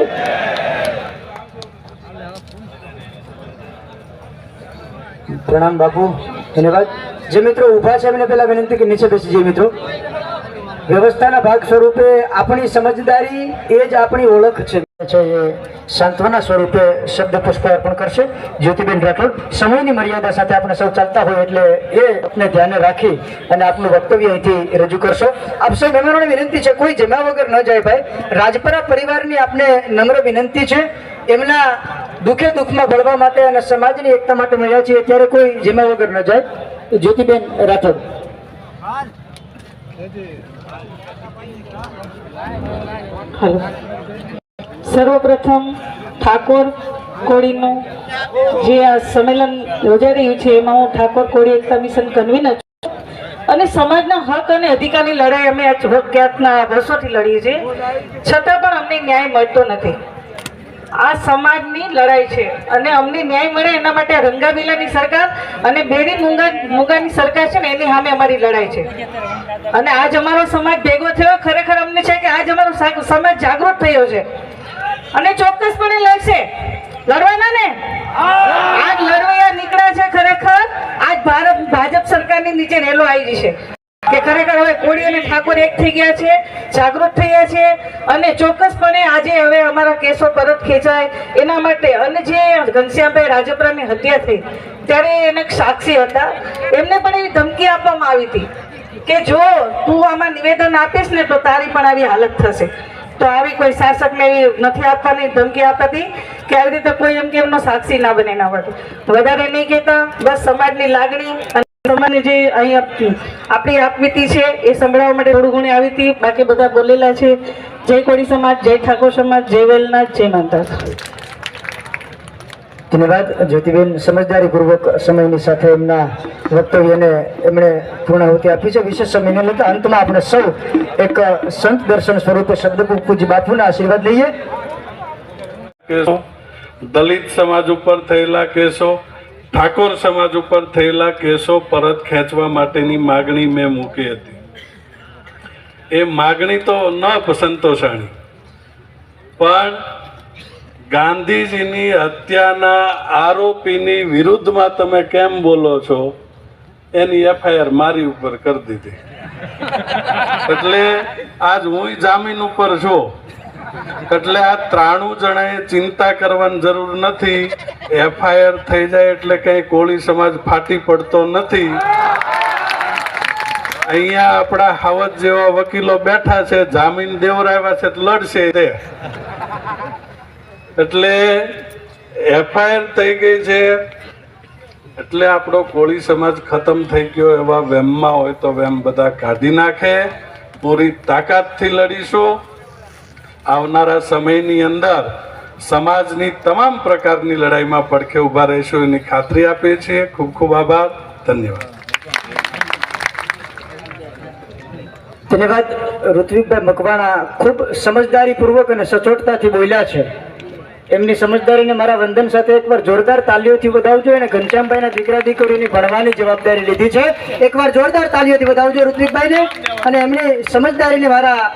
પ્રણામ બાપુ, ધન્યવાદ. જે મિત્રો ઊભા છે એમને પહેલા વિનંતી કે નીચે બેસી જઈએ. મિત્રો વ્યવસ્થાના ભાગ સ્વરૂપે આપણી સમજદારી એ જ આપણી ઓળખ છે. સાંત્વના સ્વરૂપે શબ્દ પુષ્પ અર્પણ કરશે જ્યોતિબેન રાઠોડ. સમયની મર્યાદા સાથે આપણે સૌ ચાલતા હોય એટલે એ આપને ધ્યાને રાખી અને આપનું વક્તવ્ય અહીંથી રજૂ કરશો. આપ સૌ મહેમાનોને વિનંતી છે કોઈ જમ્યા વગર ન જાય ભાઈ. રાજપરા પરિવારની આપને નમ્ર વિનંતી છે એમના દુઃખે દુઃખમાં ભળવા માટે અને સમાજની એકતા માટે મળ્યા છીએ ત્યારે કોઈ જમ્યા વગર ન જાય. જ્યોતિબેન રાઠોડ. હેલો. સર્વપ્રથમ ઠાકોર કોળીનું જે આ સંમેલન યોજાઈ રહ્યું છે એમાં હું ઠાકોર કોળી એકતા મિશન કન્વીનર છું. અને સમાજના હક અને અધિકારની લડાઈ અમે ક્યાંકના વર્ષોથી લડીએ છીએ, છતાં પણ અમને ન્યાય મળતો નથી. આ સમાજની લડાઈ છે અને અમને ન્યાય મળે એના માટે રંગાબીલાની સરકાર અને બેડી મુંગાની સરકાર છે ને એની સામે અમારી લડાઈ છે. અને આજ અમારો સમાજ ભેગો થયો, ખરેખર અમને છે કે આજ અમારો સમાજ જાગૃત થયો છે અને ચોક્કસપણે લડશે. લડવાના ને આજ લડવૈયા નીકળ્યા છે. ખરેખર આજ ભાજપ સરકારની નીચે રેલો આવી જશે કે ખરેખર હવે કોળી અને ઠાકોર એક થઈ ગયા છે, જાગૃત થયા છે. અને ચોક્કસપણે આજે હવે અમારા કેસો પરત ખેંચાય એના માટે. અને જે ઘનશ્યામભાઈ રાજપરાની હત્યા થઈ ત્યારે એને સાક્ષી હતા, એમને પણ એવી ધમકી આપવામાં આવી હતી કે જો તું આમાં નિવેદન આપીશ ને તો તારી પણ આવી હાલત થશે. તો આવી કોઈ શાસકને એવી નથી આપવાની ધમકી આપતી કે આવી રીતે કોઈ એમ કે એમનો સાક્ષી ના બને ના વળે. વધારે નહીં કહેતા, બસ સમાજની લાગણી અને જે અહીં આપણી આપવીતી છે એ સંભળાવવા માટે થોડું ઘણી આવી હતી. બાકી બધા બોલેલા છે. જય કોળી સમાજ, જય ઠાકોર સમાજ, જય વેલનાથ, જય માનતા. ધન્યવાદ જ્યોતિબેન. સમજદારીપૂર્વક સમયની સાથે એમના વક્તવ્યને એમણે પૂર્ણાહુતિ આપી છે. વિશેષ સમયને લેતા અંતમાં આપણે સૌ એક સંત દર્શન સ્વરૂપે શબ્દ પૂજ્ય બાપુના આશીર્વાદ લઈએ. દલિત સમાજ ઉપર થયેલા કેસો, ઠાકોર સમાજ ઉપર થયેલા કેસો પરત ખેંચવા માટેની માગણી મેં મૂકી હતી. એ માગણી તો ન સંતોષાણી, પણ ગાંધીજીની હત્યાના આરોપીની વિરુદ્ધમાં તમે કેમ બોલો છો એની એફઆઈઆર મારી ઉપર કરી દીધી. એટલે આજ હું જામીન ઉપર છું. એટલે આ 93 જણાએ ચિંતા કરવાની જરૂર નથી. એફઆઈઆર થઈ જાય એટલે કઈ કોળી સમાજ ફાટી પડતો નથી. અહીંયા આપણા હાવજ જેવા વકીલો બેઠા છે, જામીન દેવરાવ્યા છે, લડશે તે. એટલે એફઆઈઆર થઈ ગઈ છે એટલે આપણો કોળી સમાજ ખતમ થઈ ગયો એવા વેમમાં હોય તો વેમ બધા કાઢી નાખે. પૂરી તાકાતથી લડીશું. આવનારા સમયની અંદર સમાજની તમામ પ્રકારની લડાઈમાં પડખે ઊભા રહીશું એની ખાતરી આપીએ છીએ. ખૂબ ખૂબ આભાર. ધન્યવાદ. ધન્યવાદ. ઋત્વિકભાઈ મકવાણા ખૂબ સમજદારીપૂર્વક અને સચોટતાથી બોલ્યા છે. એમની સમજદારીને મારા વંદન સાથે એકવાર જોરદાર તાલીઓથી વધાવજો. અને ઘનશ્યામભાઈના દીકરા દીકરીઓની ભણવાની જવાબદારી લીધી છે. એકવાર જોરદાર તાલીઓથી વધાવજો ઋત્વિકભાઈને. અને એમની સમજદારીને મારા